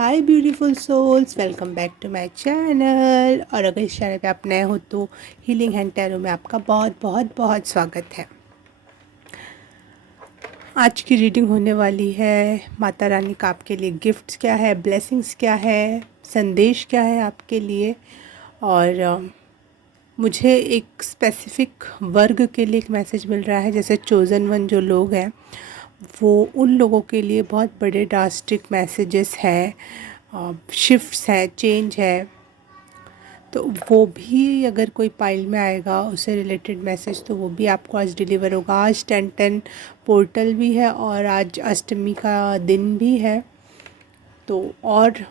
Hi beautiful souls, welcome back to my channel. और अगर इस चैनल पे आप नए हो तो हीलिंग एंड टैरो में आपका बहुत बहुत बहुत स्वागत है। आज की रीडिंग होने वाली है माता रानी का आपके लिए गिफ्ट्स क्या है, ब्लेसिंग्स क्या है, संदेश क्या है आपके लिए। और मुझे एक स्पेसिफिक वर्ग के लिए एक मैसेज मिल रहा है, जैसे चोज़न वन जो लोग हैं वो उन लोगों के लिए बहुत बड़े ड्रास्टिक मैसेजेस हैं, शिफ्ट्स है, चेंज है। तो वो भी अगर कोई पाइल में आएगा उससे रिलेटेड मैसेज तो वो भी आपको आज डिलीवर होगा। आज 10-10 पोर्टल भी है और आज अष्टमी का दिन भी है, तो और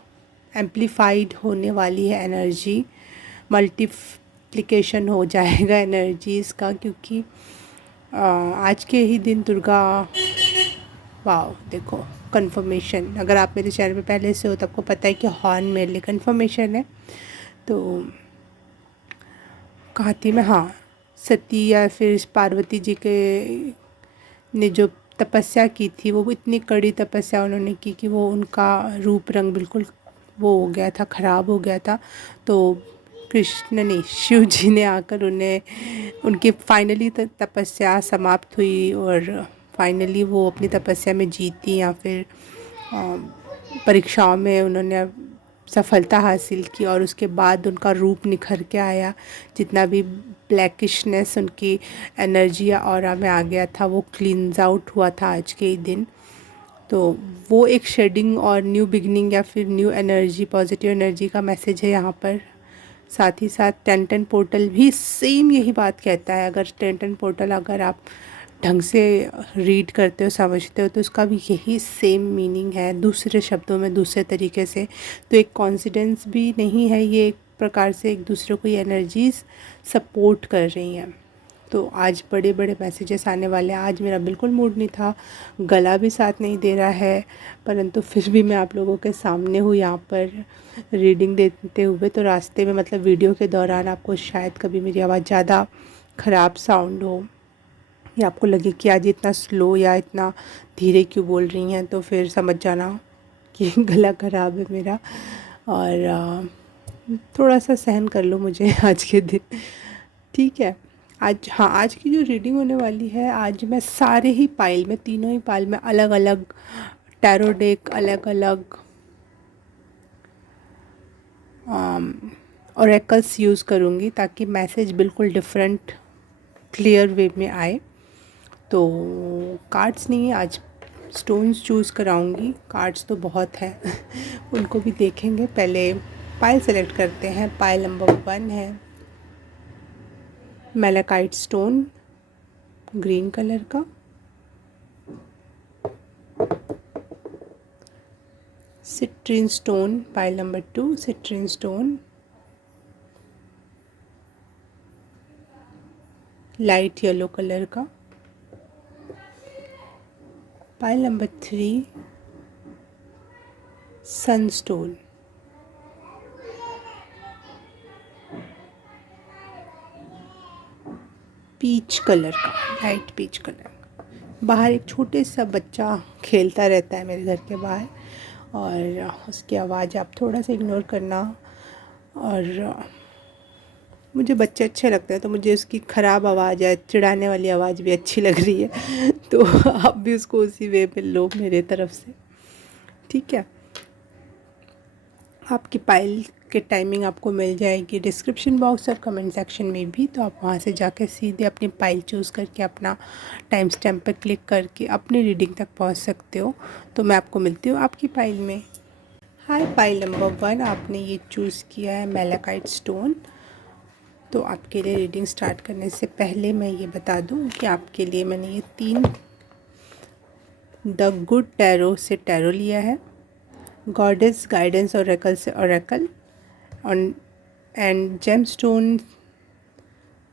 एम्प्लीफाइड होने वाली है एनर्जी, मल्टीप्लिकेशन हो जाएगा एनर्जीज़ का, क्योंकि आज के ही दिन दुर्गा, वाह देखो कंफर्मेशन। अगर आप मेरे चैनल पे पहले से हो तो आपको पता है कि हॉर्न मेरे लिए कंफर्मेशन है। तो कहा थी मैं, हाँ, सती या फिर पार्वती जी के ने जो तपस्या की थी वो इतनी कड़ी तपस्या उन्होंने की कि वो उनका रूप रंग बिल्कुल वो हो गया था, ख़राब हो गया था। तो कृष्ण ने, शिव जी ने आकर उन्हें, उनकी फाइनली तपस्या समाप्त हुई और फाइनली वो अपनी तपस्या में जीती, या फिर परीक्षाओं में उन्होंने सफलता हासिल की और उसके बाद उनका रूप निखर के आया। जितना भी ब्लैकिशनेस उनकी एनर्जी या ऑरा में आ गया था वो क्लींस आउट हुआ था आज के ही दिन। तो वो एक शेडिंग और न्यू बिगनिंग या फिर न्यू एनर्जी, पॉजिटिव एनर्जी का मैसेज है यहाँ पर। साथ ही साथ 10-10 पोर्टल भी सेम यही बात कहता है। अगर 10-10 पोर्टल अगर आप ढंग से रीड करते हो, समझते हो, तो उसका भी यही सेम मीनिंग है, दूसरे शब्दों में, दूसरे तरीके से। तो एक कॉन्सिडेंस भी नहीं है, ये एक प्रकार से एक दूसरे को ये एनर्जीज़ सपोर्ट कर रही हैं। तो आज बड़े बड़े मैसेजेस आने वाले हैं। आज मेरा बिल्कुल मूड नहीं था, गला भी साथ नहीं दे रहा है, परंतु फिर भी मैं आप लोगों के सामने हूँ यहाँ पर रीडिंग देते हुए। तो रास्ते में, मतलब वीडियो के दौरान, आपको शायद कभी मेरी आवाज़ ज़्यादा ख़राब साउंड हो या आपको लगे कि आज इतना स्लो या इतना धीरे क्यों बोल रही हैं, तो फिर समझ जाना कि गला ख़राब है मेरा। और थोड़ा सा सहन कर लो मुझे आज के दिन, ठीक है। आज, हाँ, आज की जो रीडिंग होने वाली है, आज मैं सारे ही पाइल में, तीनों ही पाइल में अलग अलग टैरो डेक, अलग अलग ओरेकल्स यूज़ करूँगी ताकि मैसेज बिल्कुल डिफरेंट, क्लियर वे में आए। तो कार्ड्स नहीं है आज, स्टोन्स चूज़ कराऊंगी। कार्ड्स तो बहुत हैं उनको भी देखेंगे। पहले पाइल सेलेक्ट करते हैं। पाइल नंबर 1 है मैलाकाइट स्टोन, ग्रीन कलर का। Citrine stone, pile number 2, citrine stone, light yellow colour का। Pile number 3, sunstone, peach colour का, लाइट पीच कलर। बाहर एक छोटे सा बच्चा खेलता रहता है मेरे घर के बाहर, और उसकी आवाज़ आप थोड़ा सा इग्नोर करना। और मुझे बच्चे अच्छे लगते हैं, तो मुझे उसकी ख़राब आवाज़ या चिढ़ाने वाली आवाज़ भी अच्छी लग रही है तो आप भी उसको उसी वे में लो मेरे तरफ से, ठीक है। आपकी पाइल के टाइमिंग आपको मिल जाएगी डिस्क्रिप्शन बॉक्स और कमेंट सेक्शन में भी, तो आप वहाँ से जाके सीधे अपनी पाइल चूज़ करके अपना टाइम स्टैम्प पर क्लिक करके अपनी रीडिंग तक पहुँच सकते हो। तो मैं आपको मिलती हूँ आपकी पाइल में। हाय, पाइल नंबर 1, आपने ये चूज़ किया है मैलाकाइट स्टोन। तो आपके लिए रीडिंग स्टार्ट करने से पहले मैं ये बता दूं कि आपके लिए मैंने ये 3 द गुड टैरो से टैरो लिया है, गॉडेस गाइडेंस ओरेकल से ओरेकल, और एंड जेमस्टोन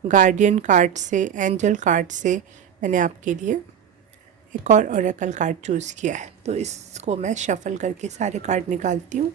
गार्डियन कार्ड से, एंजल कार्ड से मैंने आपके लिए एक और ओरेकल कार्ड चूज़ किया है। तो इसको मैं शफल करके सारे कार्ड निकालती हूँ।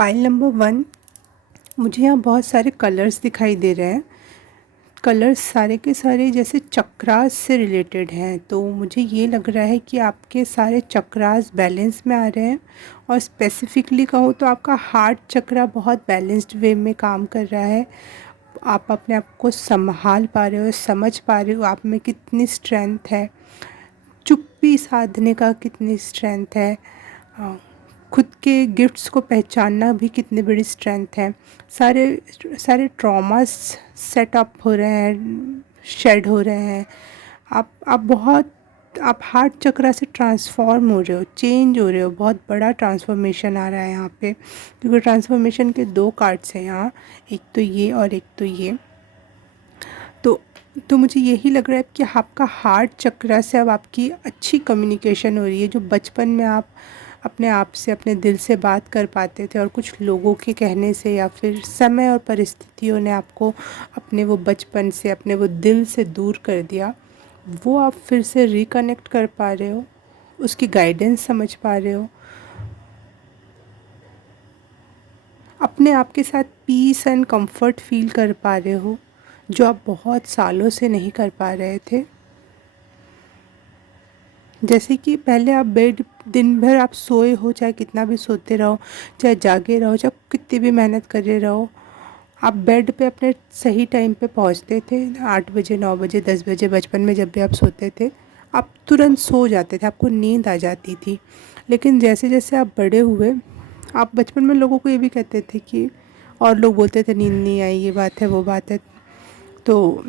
पाइल नंबर 1, मुझे यहाँ बहुत सारे कलर्स दिखाई दे रहे हैं। कलर्स सारे के सारे जैसे चक्रास से रिलेटेड हैं, तो मुझे ये लग रहा है कि आपके सारे चक्रास बैलेंस में आ रहे हैं। और स्पेसिफिकली कहूँ तो आपका हार्ट चक्रा बहुत बैलेंस्ड वे में काम कर रहा है। आप अपने आप को संभाल पा रहे हो, समझ पा रहे हो आप में कितनी स्ट्रेंथ है, चुप्पी साधने का कितनी स्ट्रेंथ है, खुद के गिफ्ट्स को पहचानना भी कितनी बड़ी स्ट्रेंथ है। सारे सारे ट्रॉमास सेट अप हो रहे हैं, शेड हो रहे हैं। आप हार्ट चक्रा से ट्रांसफॉर्म हो रहे हो, चेंज हो रहे हो। बहुत बड़ा ट्रांसफॉर्मेशन आ रहा है यहाँ पे, क्योंकि ट्रांसफॉर्मेशन के 2 कार्ड्स हैं यहाँ, एक तो ये और एक तो ये। तो मुझे यही लग रहा है कि आपका हार्ट चक्रा से अब आपकी अच्छी कम्युनिकेशन हो रही है। जो बचपन में आप अपने आप से, अपने दिल से बात कर पाते थे और कुछ लोगों के कहने से या फिर समय और परिस्थितियों ने आपको अपने वो बचपन से, अपने वो दिल से दूर कर दिया, वो आप फिर से रिकनेक्ट कर पा रहे हो, उसकी गाइडेंस समझ पा रहे हो, अपने आप के साथ पीस एंड कंफर्ट फील कर पा रहे हो, जो आप बहुत सालों से नहीं कर पा रहे थे। जैसे कि पहले आप दिन भर आप सोए हो, चाहे कितना भी सोते रहो, चाहे जागे रहो, चाहे कितनी भी मेहनत करे रहो, आप बेड पे अपने सही टाइम पे पहुंचते थे। 8 बजे, 9 बजे, 10 बजे बचपन में जब भी आप सोते थे, आप तुरंत सो जाते थे, आपको नींद आ जाती थी। लेकिन जैसे जैसे आप बड़े हुए, आप बचपन में लोगों को ये भी कहते थे कि, और लोग बोलते थे नींद नहीं आई, ये बात है वो बात है, तो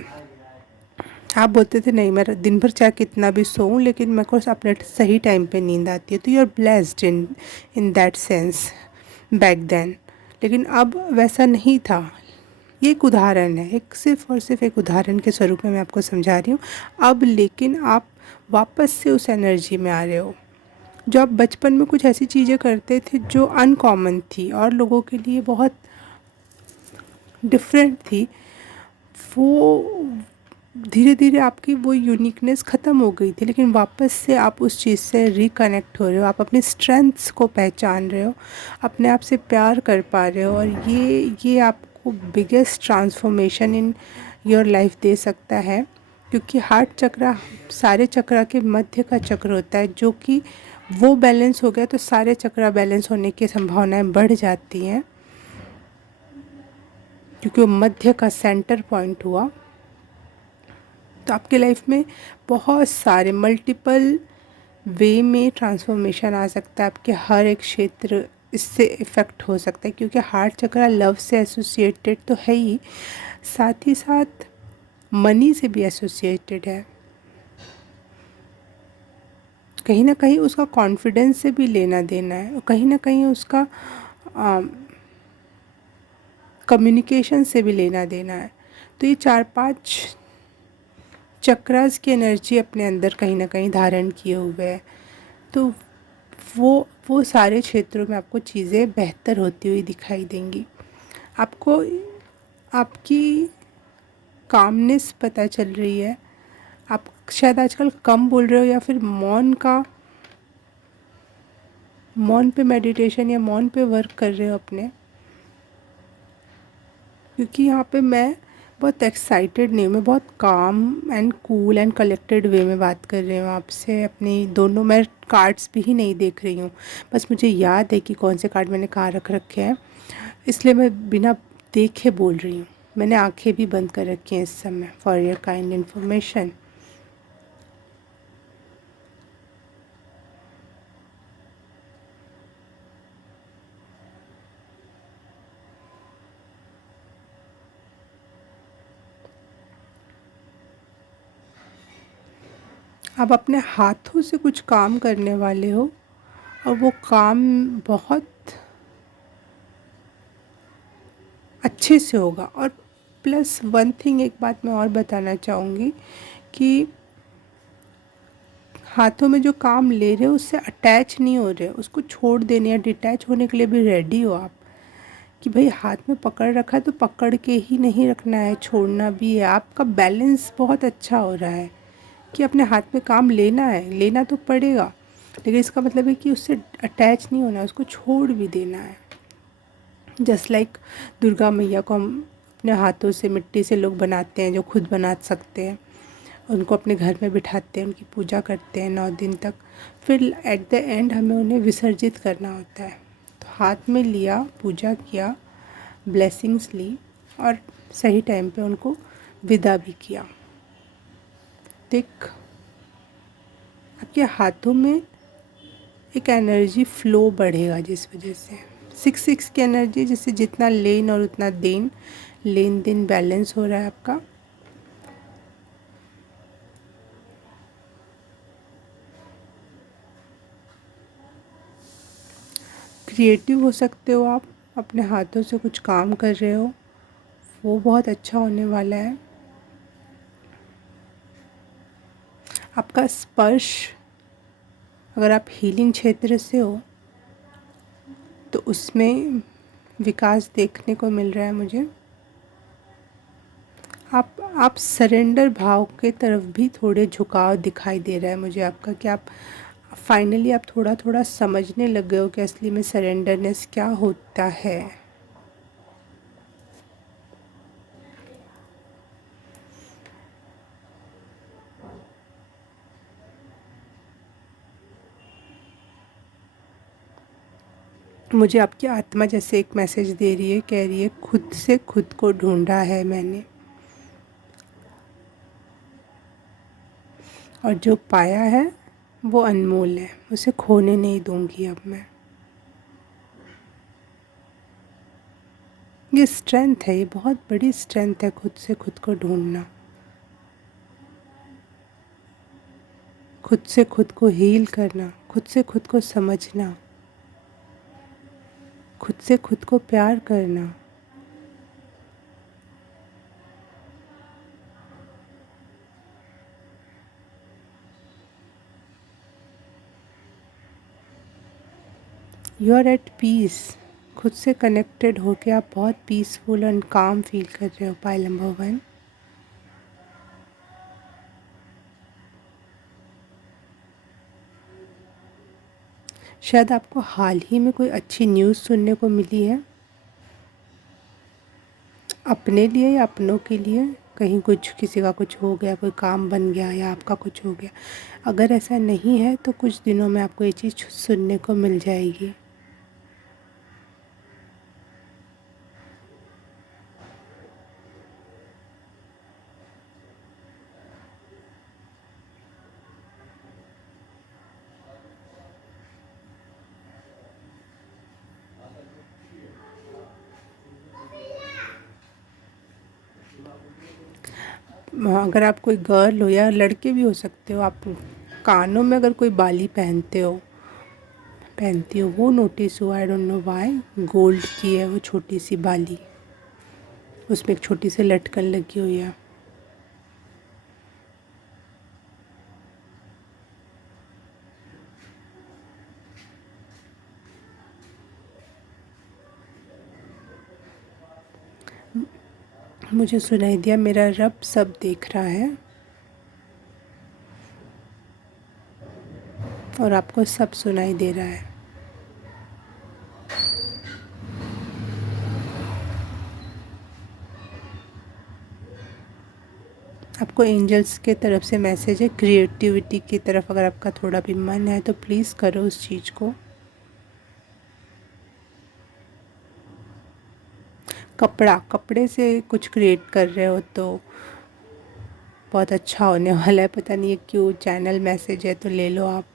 आप बोलते थे नहीं, मैं दिन भर चाहे कितना भी सोऊं लेकिन मेरे को अपने सही टाइम पे नींद आती है। तो you are blessed in that sense back then. लेकिन अब वैसा नहीं था। ये एक उदाहरण है, एक सिर्फ़ और सिर्फ एक उदाहरण के स्वरूप में मैं आपको समझा रही हूँ। अब लेकिन आप वापस से उस एनर्जी में आ रहे हो। जो आप बचपन में कुछ ऐसी चीज़ें करते थे जो अनकॉमन थी और लोगों के लिए बहुत डिफरेंट थी, वो धीरे धीरे आपकी वो यूनिकनेस ख़त्म हो गई थी। लेकिन वापस से आप उस चीज़ से रिकनेक्ट हो रहे हो, आप अपनी स्ट्रेंथ्स को पहचान रहे हो, अपने आप से प्यार कर पा रहे हो। और ये आपको biggest transformation in your life दे सकता है, क्योंकि हार्ट चक्रा सारे चक्रा के मध्य का चक्र होता है। जो कि वो बैलेंस हो गया तो सारे चक्रा बैलेंस होने की संभावनाएं बढ़ जाती हैं, क्योंकि वो मध्य का सेंटर पॉइंट हुआ। तो आपके लाइफ में बहुत सारे मल्टीपल वे में ट्रांसफॉर्मेशन आ सकता है। आपके हर एक क्षेत्र इससे इफ़ेक्ट हो सकता है, क्योंकि हार्ट चक्रा लव से एसोसिएटेड तो है ही, साथ ही साथ मनी से भी एसोसिएटेड है। कहीं ना कहीं उसका कॉन्फिडेंस से भी लेना देना है, और कहीं ना कहीं उसका कम्युनिकेशन से भी लेना देना है। तो ये 4-5 चक्रास की एनर्जी अपने अंदर कहीं ना कहीं धारण किए हुए है। तो वो सारे क्षेत्रों में आपको चीज़ें बेहतर होती हुई दिखाई देंगी। आपको आपकी कामनेस पता चल रही है। आप शायद आजकल कम बोल रहे हो, या फिर मौन पे मेडिटेशन या मौन पे वर्क कर रहे हो अपने। क्योंकि यहाँ पे मैं बहुत एक्साइटेड नहीं हूँ, मैं बहुत काम एंड कूल एंड कलेक्टेड वे में बात कर रही हूँ आपसे। अपनी दोनों, मैं कार्ड्स भी ही नहीं देख रही हूँ, बस मुझे याद है कि कौन से कार्ड मैंने कहाँ रख रखे हैं, इसलिए मैं बिना देखे बोल रही हूँ। मैंने आंखें भी बंद कर रखी हैं इस समय, फॉर योर काइंड इन्फॉर्मेशन। आप अपने हाथों से कुछ काम करने वाले हो, और वो काम बहुत अच्छे से होगा। और प्लस वन थिंग, एक बात मैं और बताना चाहूँगी कि हाथों में जो काम ले रहे हो उससे अटैच नहीं हो रहे हो, उसको छोड़ देने या डिटैच होने के लिए भी रेडी हो आप, कि भाई हाथ में पकड़ रखा है तो पकड़ के ही नहीं रखना है, छोड़ना भी है। आपका बैलेंस बहुत अच्छा हो रहा है कि अपने हाथ में काम लेना है, लेना तो पड़ेगा, लेकिन इसका मतलब है कि उससे अटैच नहीं होना है, उसको छोड़ भी देना है। जस्ट लाइक दुर्गा मैया को हम अपने हाथों से मिट्टी से लोग बनाते हैं, जो खुद बना सकते हैं, उनको अपने घर में बिठाते हैं, उनकी पूजा करते हैं 9 दिन तक। फिर एट द एंड हमें उन्हें विसर्जित करना होता है। तो हाथ में लिया, पूजा किया, ब्लेसिंग्स ली और सही टाइम पे उनको विदा भी किया। देख, आपके हाथों में एक एनर्जी फ्लो बढ़ेगा, जिस वजह से 6 की एनर्जी, जिससे जितना लेन और उतना देन, लेन देन बैलेंस हो रहा है आपका। क्रिएटिव हो सकते हो आप, अपने हाथों से कुछ काम कर रहे हो, वो बहुत अच्छा होने वाला है। आपका स्पर्श, अगर आप हीलिंग क्षेत्र से हो तो उसमें विकास देखने को मिल रहा है मुझे। आप सरेंडर भाव के तरफ भी थोड़े झुकाव दिखाई दे रहा है मुझे आपका, कि आप फाइनली आप थोड़ा थोड़ा समझने लग गए हो कि असली में सरेंडरनेस क्या होता है। मुझे आपकी आत्मा जैसे एक मैसेज दे रही है, कह रही है खुद से खुद को ढूंढा है मैंने, और जो पाया है वो अनमोल है, उसे खोने नहीं दूंगी अब मैं। ये स्ट्रेंथ है, ये बहुत बड़ी स्ट्रेंथ है, खुद से खुद को ढूंढना, खुद से खुद को हील करना, खुद से खुद को समझना, खुद से खुद को प्यार करना। You are at peace. खुद से कनेक्टेड होके आप बहुत पीसफुल एंड काम फील कर रहे हो, पाइल नंबर 1। शायद आपको हाल ही में कोई अच्छी न्यूज़ सुनने को मिली है, अपने लिए या अपनों के लिए। कहीं कुछ, किसी का कुछ हो गया, कोई काम बन गया या आपका कुछ हो गया। अगर ऐसा नहीं है तो कुछ दिनों में आपको ये चीज़ सुनने को मिल जाएगी। अगर आप कोई गर्ल हो या लड़के भी हो सकते हो, आप कानों में अगर कोई बाली पहनती हो, वो नोटिस हुआ, I don't know why. Gold की है वो छोटी सी बाली, उसमें एक छोटी सी लटकन लगी हुई है। मुझे सुनाई दिया, मेरा रब सब देख रहा है और आपको सब सुनाई दे रहा है। आपको एंजल्स के तरफ से मैसेज है, क्रिएटिविटी की तरफ अगर आपका थोड़ा भी मन है तो प्लीज़ करो उस चीज़ को। कपड़े से कुछ क्रिएट कर रहे हो तो बहुत अच्छा होने वाला है। पता नहीं ये क्यों चैनल मैसेज है, तो ले लो आप।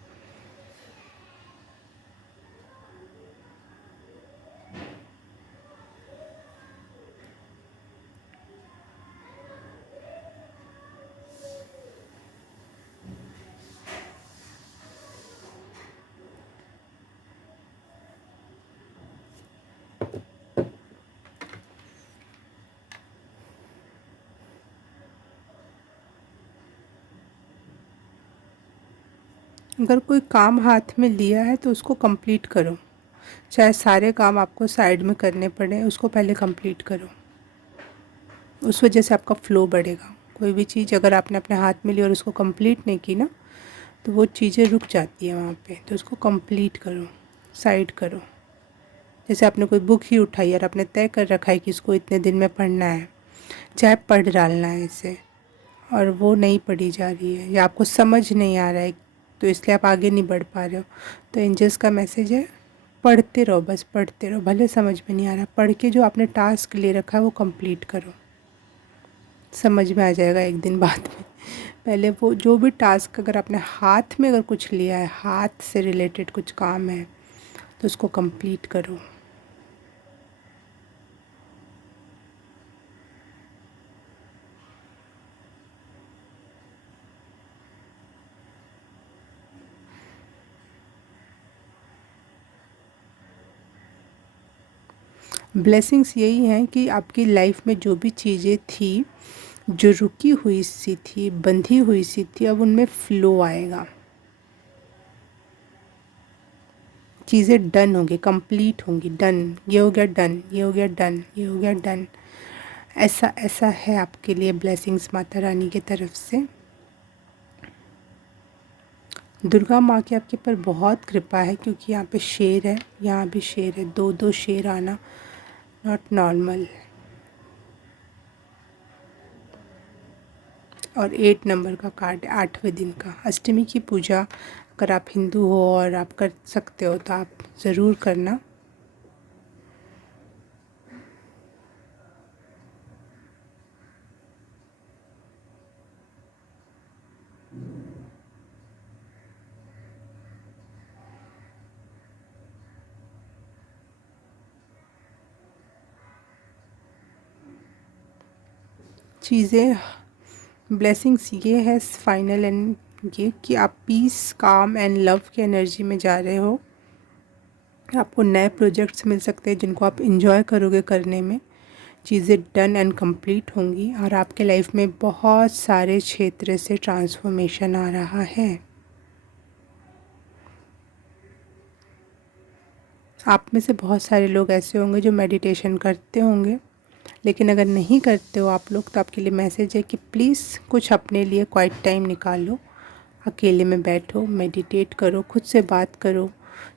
अगर कोई काम हाथ में लिया है तो उसको कंप्लीट करो, चाहे सारे काम आपको साइड में करने पड़े, उसको पहले कंप्लीट करो। उस वजह से आपका फ़्लो बढ़ेगा। कोई भी चीज़ अगर आपने अपने हाथ में ली और उसको कंप्लीट नहीं की ना, तो वो चीज़ें रुक जाती हैं वहाँ पे। तो उसको कंप्लीट करो, साइड करो। जैसे आपने कोई बुक ही उठाई और आपने तय कर रखा है कि इसको इतने दिन में पढ़ना है, चाहे पढ़ डालना है इसे, और वो नहीं पढ़ी जा रही है या आपको समझ नहीं आ रहा है, तो इसलिए आप आगे नहीं बढ़ पा रहे हो, तो एंजल्स का मैसेज है पढ़ते रहो, बस पढ़ते रहो, भले समझ में नहीं आ रहा, पढ़ के जो आपने टास्क ले रखा है वो कंप्लीट करो, समझ में आ जाएगा एक दिन बाद में। पहले वो जो भी टास्क अगर आपने हाथ में अगर कुछ लिया है, हाथ से रिलेटेड कुछ काम है, तो उसको कंप्लीट करो। ब्लेसिंग्स यही हैं कि आपकी लाइफ में जो भी चीज़ें थी, जो रुकी हुई सी थी, बंधी हुई सी थी, अब उनमें फ़्लो आएगा, चीज़ें डन होंगी, कंप्लीट होंगी, डन, ये हो गया डन, ये हो गया डन, ये हो गया डन। ऐसा ऐसा है आपके लिए ब्लेसिंग्स माता रानी की तरफ से। दुर्गा माँ की आपके ऊपर बहुत कृपा है, क्योंकि यहाँ पे शेर है, यहाँ भी शेर है, दो दो शेर आना नॉट नॉर्मल। और 8 नंबर का कार्ड है, 8वें दिन का। अष्टमी की पूजा अगर आप हिंदू हो और आप कर सकते हो तो आप ज़रूर करना। चीज़ें ब्लेसिंग्स ये है फाइनल एंड ये कि आप पीस, काम एंड लव की एनर्जी में जा रहे हो। आपको नए प्रोजेक्ट्स मिल सकते हैं जिनको आप इंजॉय करोगे करने में, चीज़ें डन एंड कंप्लीट होंगी, और आपके लाइफ में बहुत सारे क्षेत्र से ट्रांसफॉर्मेशन आ रहा है। आप में से बहुत सारे लोग ऐसे होंगे जो मेडिटेशन करते होंगे, लेकिन अगर नहीं करते हो आप लोग, तो आपके लिए मैसेज है कि प्लीज़ कुछ अपने लिए क्वाइट टाइम निकालो, अकेले में बैठो, मेडिटेट करो, खुद से बात करो,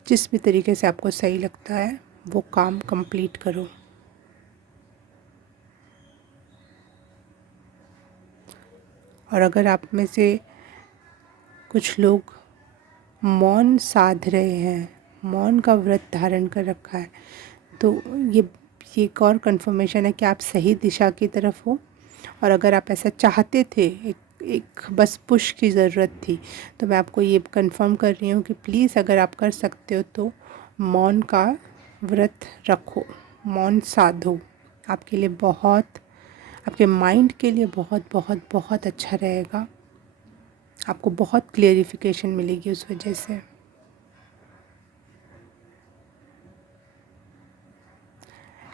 जिस भी तरीके से आपको सही लगता है वो काम कंप्लीट करो। और अगर आप में से कुछ लोग मौन साध रहे हैं, मौन का व्रत धारण कर रखा है, तो ये एक और कन्फर्मेशन है कि आप सही दिशा की तरफ हो। और अगर आप ऐसा चाहते थे, एक बस पुश की ज़रूरत थी, तो मैं आपको ये कंफर्म कर रही हूँ कि प्लीज़ अगर आप कर सकते हो तो मौन का व्रत रखो, मौन साधो, आपके लिए बहुत, आपके माइंड के लिए बहुत बहुत बहुत अच्छा रहेगा। आपको बहुत क्लेरिफिकेशन मिलेगी उस वजह से।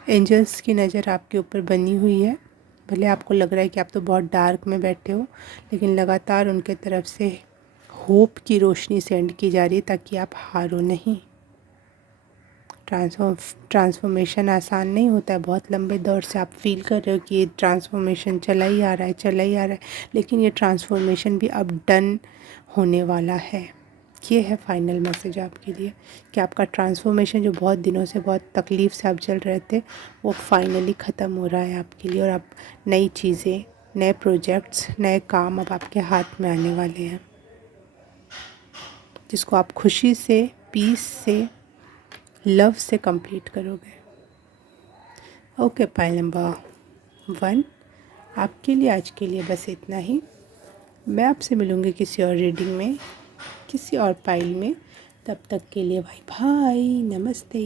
एंजल्स की नज़र आपके ऊपर बनी हुई है। भले आपको लग रहा है कि आप तो बहुत डार्क में बैठे हो, लेकिन लगातार उनके तरफ से होप की रोशनी सेंड की जा रही है ताकि आप हारो नहीं। ट्रांसफॉर्मेशन आसान नहीं होता है, बहुत लंबे दौर से आप फील कर रहे हो कि ये ट्रांसफॉर्मेशन चला ही आ रहा है, चला ही आ रहा है, लेकिन ये ट्रांसफॉर्मेशन भी अब डन होने वाला है। ये है फाइनल मैसेज आपके लिए कि आपका ट्रांसफॉर्मेशन जो बहुत दिनों से, बहुत तकलीफ़ से आप चल रहे थे, वो फाइनली ख़त्म हो रहा है आपके लिए, और आप नई चीज़ें, नए प्रोजेक्ट्स, नए काम अब आपके हाथ में आने वाले हैं, जिसको आप खुशी से, पीस से, लव से कंप्लीट करोगे। ओके, पाइल नंबर 1 आपके लिए आज के लिए बस इतना ही। मैं आपसे मिलूँगी किसी और रीडिंग में, किसी और पाइल में। तब तक के लिए बाय बाय, नमस्ते।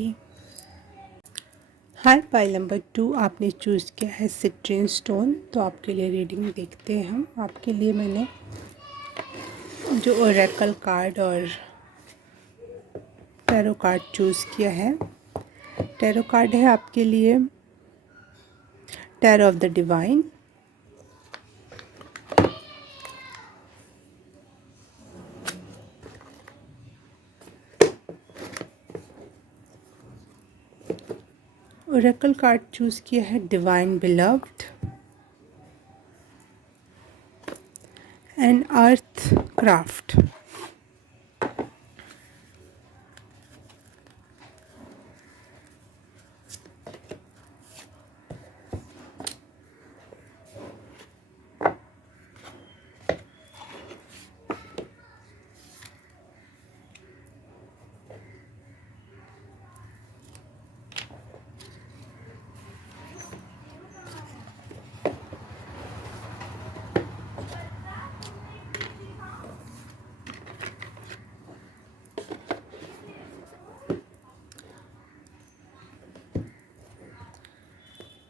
हाय, पाइल नंबर 2 आपने चूज़ किया है सिट्रिन स्टोन, तो आपके लिए रीडिंग देखते हैं हम। आपके लिए मैंने जो ओरेकल कार्ड और टैरो कार्ड चूज़ किया है, टैरो कार्ड है आपके लिए tarot of the divine, Oracle card choose किया है divine beloved and earth craft.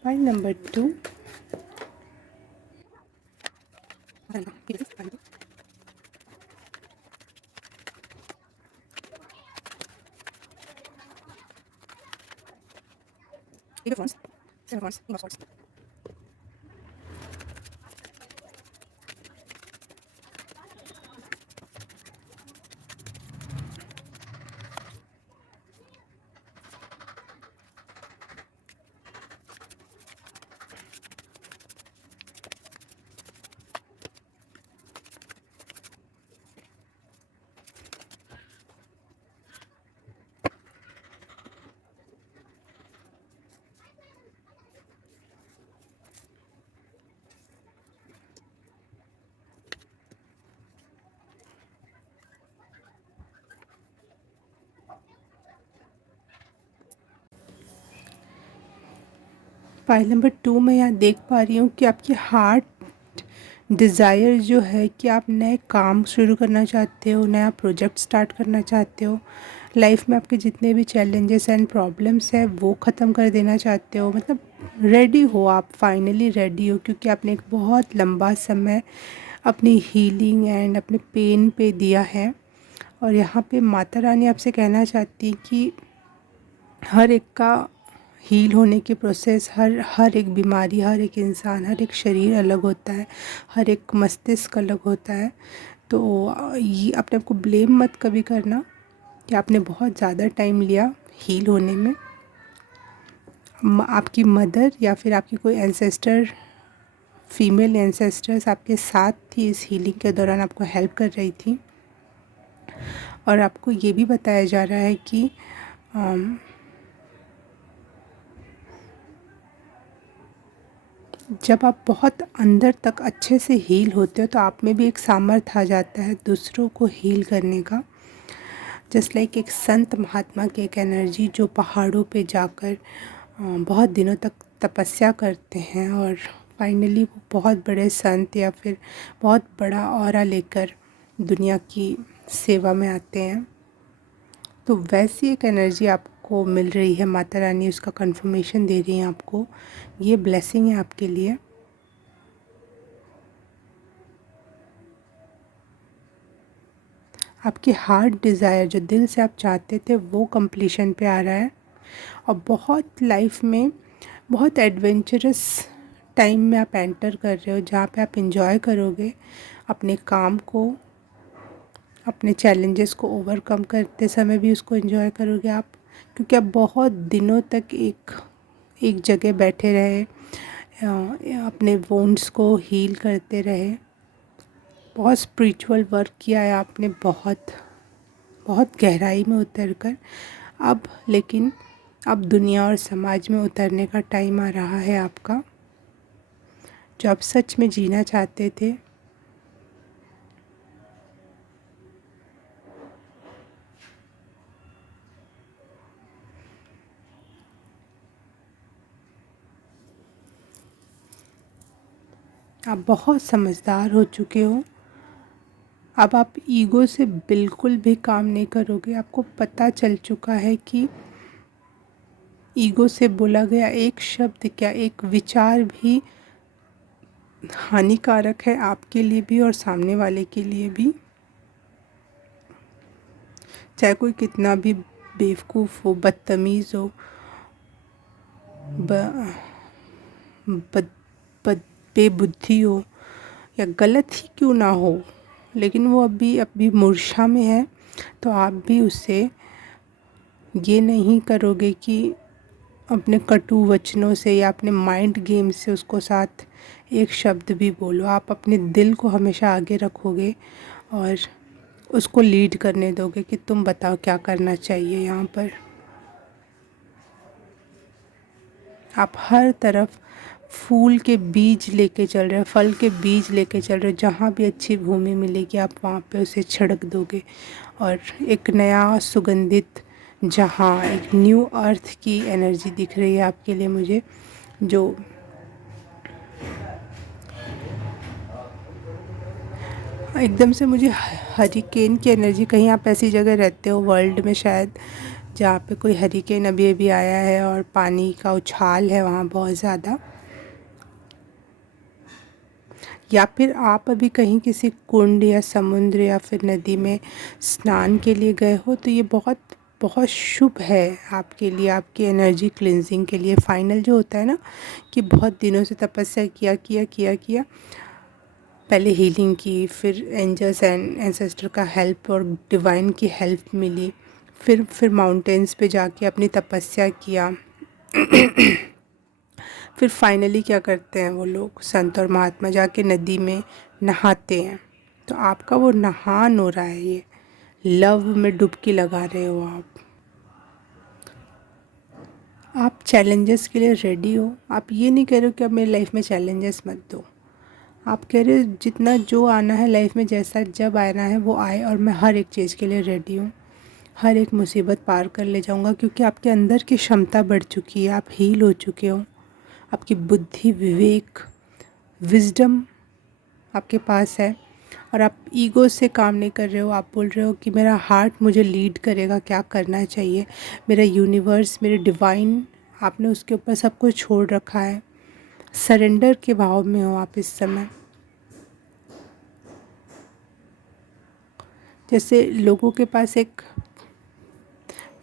Pile number 2. File number 2 में यहाँ देख पा रही हूँ कि आपकी हार्ट डिज़ायर जो है कि आप नए काम शुरू करना चाहते हो, नया प्रोजेक्ट स्टार्ट करना चाहते हो, लाइफ में आपके जितने भी चैलेंजेस एंड प्रॉब्लम्स हैं वो ख़त्म कर देना चाहते हो। मतलब रेडी हो आप, फाइनली रेडी हो, क्योंकि आपने एक बहुत लंबा समय अपनी हीलिंग एंड अपने पेन पे दिया है। और यहाँ पे माता रानी आपसे कहना चाहती कि हर एक का हील होने की प्रोसेस, हर एक बीमारी, हर एक इंसान, हर एक शरीर अलग होता है, हर एक मस्तिष्क अलग होता है। तो ये अपने आप को ब्लेम मत कभी करना कि आपने बहुत ज़्यादा टाइम लिया हील होने में। आपकी मदर या फिर आपकी कोई एंसेस्टर, फीमेल एंसेस्टर्स आपके साथ थी इस हीलिंग के दौरान, आपको हेल्प कर रही थी। और आपको ये भी बताया जा रहा है कि जब आप बहुत अंदर तक अच्छे से हील होते हो तो आप में भी एक सामर्थ्य आ जाता है दूसरों को हील करने का। जस्ट लाइक एक संत महात्मा की एक एनर्जी जो पहाड़ों पे जाकर बहुत दिनों तक तपस्या करते हैं और फाइनली वो बहुत बड़े संत या फिर बहुत बड़ा ऑरा लेकर दुनिया की सेवा में आते हैं। तो वैसी एक एनर्जी आपको मिल रही है, माता रानी उसका कंफर्मेशन दे रही हैं आपको। ये ब्लेसिंग है आपके लिए। आपकी हार्ट डिज़ायर जो दिल से आप चाहते थे वो कंप्लीशन पे आ रहा है। और बहुत लाइफ में बहुत एडवेंचरस टाइम में आप एंटर कर रहे हो, जहाँ पे आप एंजॉय करोगे अपने काम को, अपने चैलेंजेस को ओवरकम करते समय भी उसको एंजॉय करोगे आप। क्योंकि आप बहुत दिनों तक एक जगह बैठे रहे, अपने वोंड्स को हील करते रहे, बहुत स्पिरिचुअल वर्क किया है आपने, बहुत बहुत गहराई में उतर कर। लेकिन अब दुनिया और समाज में उतरने का टाइम आ रहा है आपका, जो आप सच में जीना चाहते थे। आप बहुत समझदार हो चुके हो। अब आप ईगो से बिल्कुल भी काम नहीं करोगे। आपको पता चल चुका है कि ईगो से बोला गया एक शब्द क्या, एक विचार भी हानिकारक है आपके लिए भी और सामने वाले के लिए भी। चाहे कोई कितना भी बेवकूफ़ हो, बदतमीज़ हो, ब, बद, बद, बेबुद्धि हो या गलत ही क्यों ना हो, लेकिन वो अभी मूर्छा में है। तो आप भी उससे ये नहीं करोगे कि अपने कटु वचनों से या अपने माइंड गेम से उसको साथ एक शब्द भी बोलो। आप अपने दिल को हमेशा आगे रखोगे और उसको लीड करने दोगे कि तुम बताओ क्या करना चाहिए। यहाँ पर आप हर तरफ फूल के बीज लेके चल रहे हो, फल के बीज लेके चल रहे हो। जहाँ भी अच्छी भूमि मिलेगी आप वहाँ पे उसे छिड़क दोगे और एक नया सुगंधित, जहाँ एक न्यू अर्थ की एनर्जी दिख रही है आपके लिए मुझे, जो एकदम से मुझे हरिकेन की एनर्जी। कहीं आप ऐसी जगह रहते हो वर्ल्ड में शायद जहाँ पे कोई हरिकेन अभी अभी आया है और पानी का उछाल है वहाँ बहुत ज़्यादा, या फिर आप अभी कहीं किसी कुंड या समुद्र या फिर नदी में स्नान के लिए गए हो, तो ये बहुत बहुत शुभ है आपके लिए, आपकी एनर्जी क्लिनजिंग के लिए। फाइनल जो होता है ना कि बहुत दिनों से तपस्या किया किया किया किया, पहले हीलिंग की, फिर एंजल्स एंड एंसेस्टर का हेल्प और डिवाइन की हेल्प मिली, फिर माउंटेन्स पे जाके अपनी तपस्या किया, फिर फाइनली क्या करते हैं वो लोग संत और महात्मा, जाके नदी में नहाते हैं। तो आपका वो नहान हो रहा है, ये लव में डुबकी लगा रहे हो आप चैलेंजेस के लिए रेडी हो। आप ये नहीं कह रहे हो कि अब मेरी लाइफ में चैलेंजेस मत दो, आप कह रहे हो जितना जो आना है लाइफ में, जैसा जब आना है वो आए, और मैं हर एक चीज़ के लिए रेडी हूँ, हर एक मुसीबत पार कर ले जाऊँगा, क्योंकि आपके अंदर की क्षमता बढ़ चुकी है, आप हील हो चुके हो, आपकी बुद्धि, विवेक, विज़डम आपके पास है, और आप ईगो से काम नहीं कर रहे हो। आप बोल रहे हो कि मेरा हार्ट मुझे लीड करेगा, क्या करना चाहिए, मेरा यूनिवर्स, मेरे डिवाइन, आपने उसके ऊपर सब कुछ छोड़ रखा है। सरेंडर के भाव में हो आप इस समय। जैसे लोगों के पास एक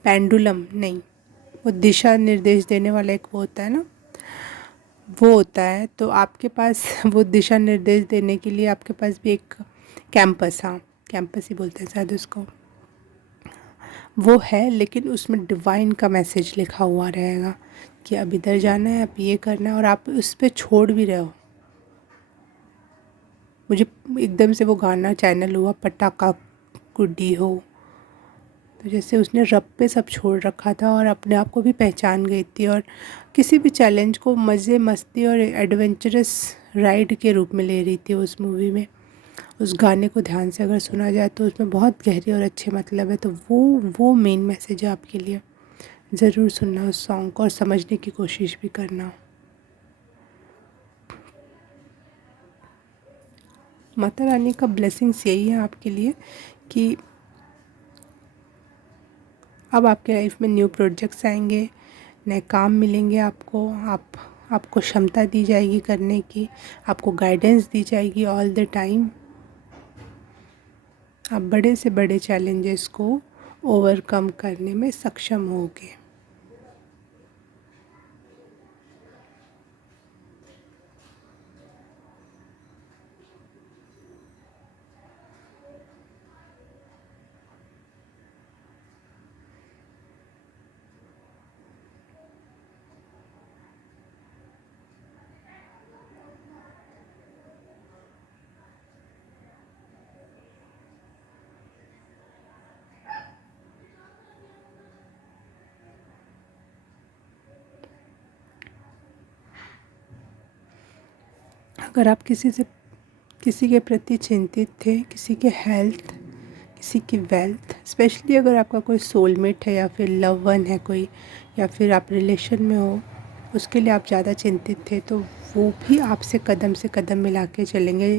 पेंडुलम नहीं, वो दिशा निर्देश देने वाला एक वो होता है ना, वो होता है, तो आपके पास वो दिशा निर्देश देने के लिए आपके पास भी एक कैंपस, हाँ कैंपस ही बोलते हैं शायद उसको, वो है, लेकिन उसमें डिवाइन का मैसेज लिखा हुआ रहेगा कि अब इधर जाना है, अब ये करना है, और आप उस पर छोड़ भी रहे हो। मुझे एकदम से वो गाना चैनल हुआ पटाखा गुड्डी हो, तो जैसे उसने रब पे सब छोड़ रखा था और अपने आप को भी पहचान गई थी, और किसी भी चैलेंज को मज़े मस्ती और एडवेंचरस राइड के रूप में ले रही थी उस मूवी में। उस गाने को ध्यान से अगर सुना जाए तो उसमें बहुत गहरे और अच्छे मतलब है, तो वो मेन मैसेज है आपके लिए। ज़रूर सुनना उस सॉन्ग को और समझने की कोशिश भी करना। माता रानी का ब्लेसिंग्स यही है आपके लिए कि अब आपके लाइफ में न्यू प्रोजेक्ट्स आएंगे, नए काम मिलेंगे आपको, आपको क्षमता दी जाएगी करने की, आपको गाइडेंस दी जाएगी ऑल द टाइम। आप बड़े से बड़े चैलेंजेस को ओवरकम करने में सक्षम होगे। अगर आप किसी के प्रति चिंतित थे, किसी के हेल्थ, किसी की वेल्थ, स्पेशली अगर आपका कोई सोलमेट है या फिर लव वन है कोई, या फिर आप रिलेशन में हो, उसके लिए आप ज़्यादा चिंतित थे, तो वो भी आपसे कदम से कदम मिला के चलेंगे।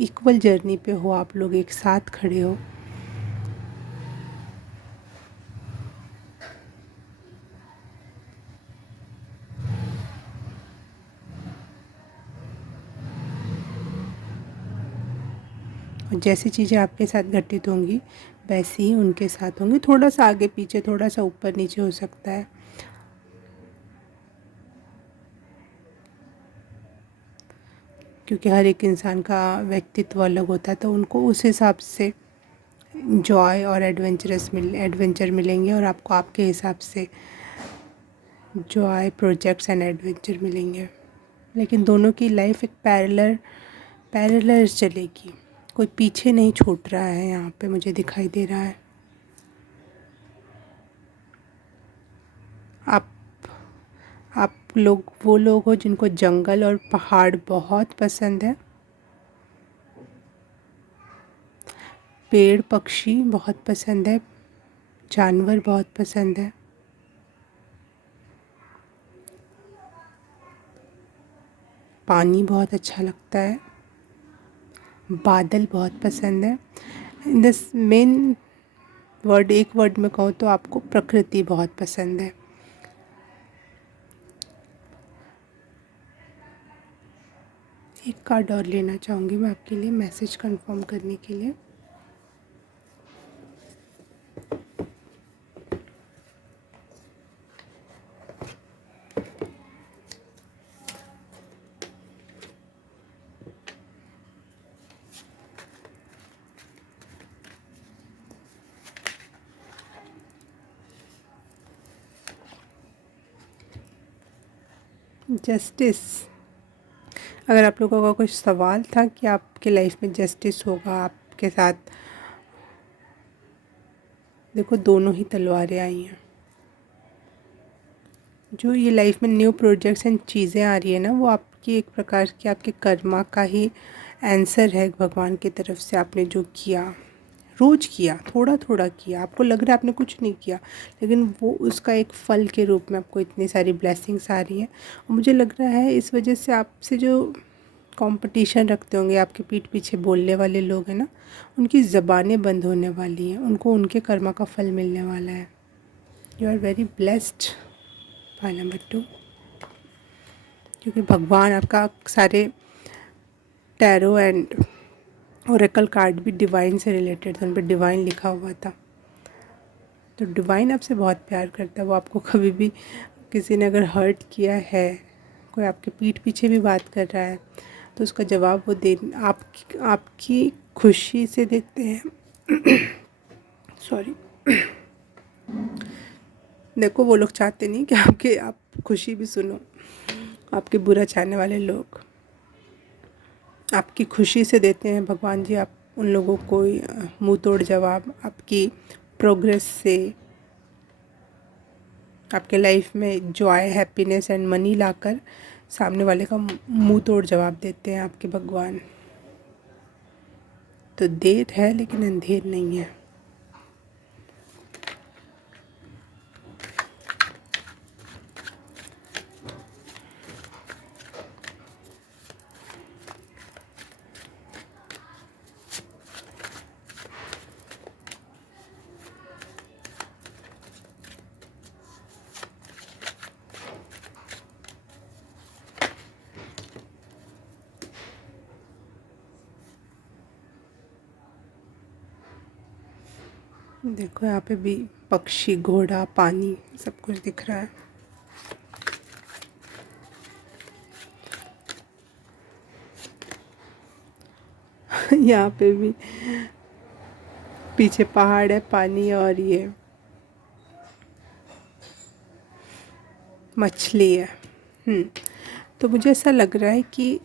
इक्वल जर्नी पे हो आप लोग, एक साथ खड़े हो। और जैसी चीज़ें आपके साथ घटित होंगी वैसी ही उनके साथ होंगी, थोड़ा सा आगे पीछे, थोड़ा सा ऊपर नीचे हो सकता है, क्योंकि हर एक इंसान का व्यक्तित्व अलग होता है, तो उनको उस हिसाब से जॉय और एडवेंचर मिलेंगे, और आपको आपके हिसाब से जॉय, प्रोजेक्ट्स एंड एडवेंचर मिलेंगे। लेकिन दोनों की लाइफ एक पैरेलल चलेगी, कोई पीछे नहीं छूट रहा है, यहाँ पे मुझे दिखाई दे रहा है। आप आप लोग वो लोग हो जिनको जंगल और पहाड़ बहुत पसंद है, पेड़ पक्षी बहुत पसंद है, जानवर बहुत पसंद है, पानी बहुत अच्छा लगता है, बादल बहुत पसंद है। दिस मेन एक वर्ड में कहूँ तो आपको प्रकृति बहुत पसंद है। एक कार्ड और लेना चाहूँगी मैं आपके लिए मैसेज कंफर्म करने के लिए। जस्टिस। अगर आप लोगों का कुछ सवाल था कि आपके लाइफ में जस्टिस होगा आपके साथ, देखो दोनों ही तलवारें आई हैं। जो ये लाइफ में न्यू प्रोजेक्ट्स एंड चीज़ें आ रही है ना, वो आपकी एक प्रकार की आपके कर्मा का ही आंसर है भगवान की तरफ से। आपने जो किया, रोज किया, थोड़ा थोड़ा किया, आपको लग रहा है आपने कुछ नहीं किया, लेकिन वो उसका एक फल के रूप में आपको इतनी सारी ब्लेसिंग्स आ रही हैं। और मुझे लग रहा है इस वजह से आपसे जो कंपटीशन रखते होंगे, आपके पीठ पीछे बोलने वाले लोग हैं ना, उनकी ज़बानें बंद होने वाली हैं, उनको उनके कर्मा का फल मिलने वाला है। You are very blessed by number 2, क्योंकि भगवान आपका सारे टैरो एंड ओरेकल कार्ड भी डिवाइन से रिलेटेड थे, उन पर डिवाइन लिखा हुआ था। तो डिवाइन आपसे बहुत प्यार करता है। वो आपको कभी भी, किसी ने अगर हर्ट किया है, कोई आपके पीठ पीछे भी बात कर रहा है, तो उसका जवाब वो दे आपकी खुशी से देते हैं। सॉरी। देखो वो लोग चाहते नहीं कि आप खुशी भी सुनो। आपके बुरा चाहने वाले लोग आपकी खुशी से देते हैं भगवान जी, आप उन लोगों को मुंह तोड़ जवाब आपकी प्रोग्रेस से, आपके लाइफ में जॉय, हैप्पीनेस एंड मनी लाकर सामने वाले का मुंह तोड़ जवाब देते हैं आपके भगवान। तो देर है लेकिन अंधेर नहीं है। देखो यहाँ पे भी पक्षी, घोड़ा, पानी सब कुछ दिख रहा है। यहाँ पे भी पीछे पहाड़ है, पानी और ये मछली है। तो मुझे ऐसा लग रहा है कि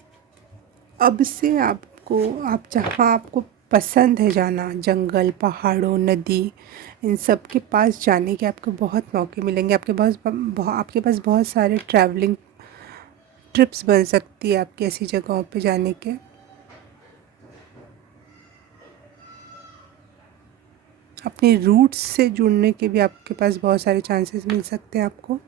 अब से आप जहाँ आपको पसंद है जाना, जंगल, पहाड़ों, नदी, इन सब के पास जाने के आपको बहुत मौके मिलेंगे। आपके पास बहुत सारे ट्रैवलिंग ट्रिप्स बन सकती है आपकी ऐसी जगहों पे जाने के। अपनी रूट्स से जुड़ने के भी आपके पास बहुत सारे चांसेस मिल सकते हैं आपको।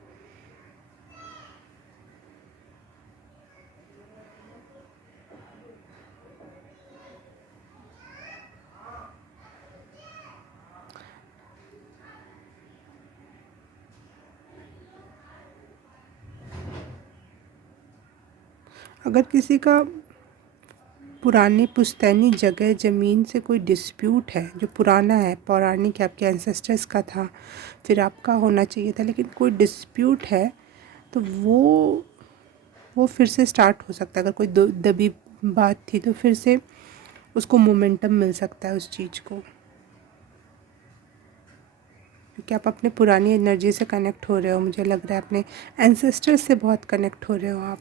अगर किसी का पुरानी पुश्तैनी जगह ज़मीन से कोई डिस्प्यूट है, जो पुराना है, पौराणिक है, आपके एंसेस्टर्स का था, फिर आपका होना चाहिए था, लेकिन कोई डिस्प्यूट है, तो वो फिर से स्टार्ट हो सकता है। अगर कोई दबी बात थी तो फिर से उसको मोमेंटम मिल सकता है उस चीज़ को, क्योंकि आप अपने पुरानी एनर्जी से कनेक्ट हो रहे हो। मुझे लग रहा है अपने एंसेस्टर्स से बहुत कनेक्ट हो रहे हो आप।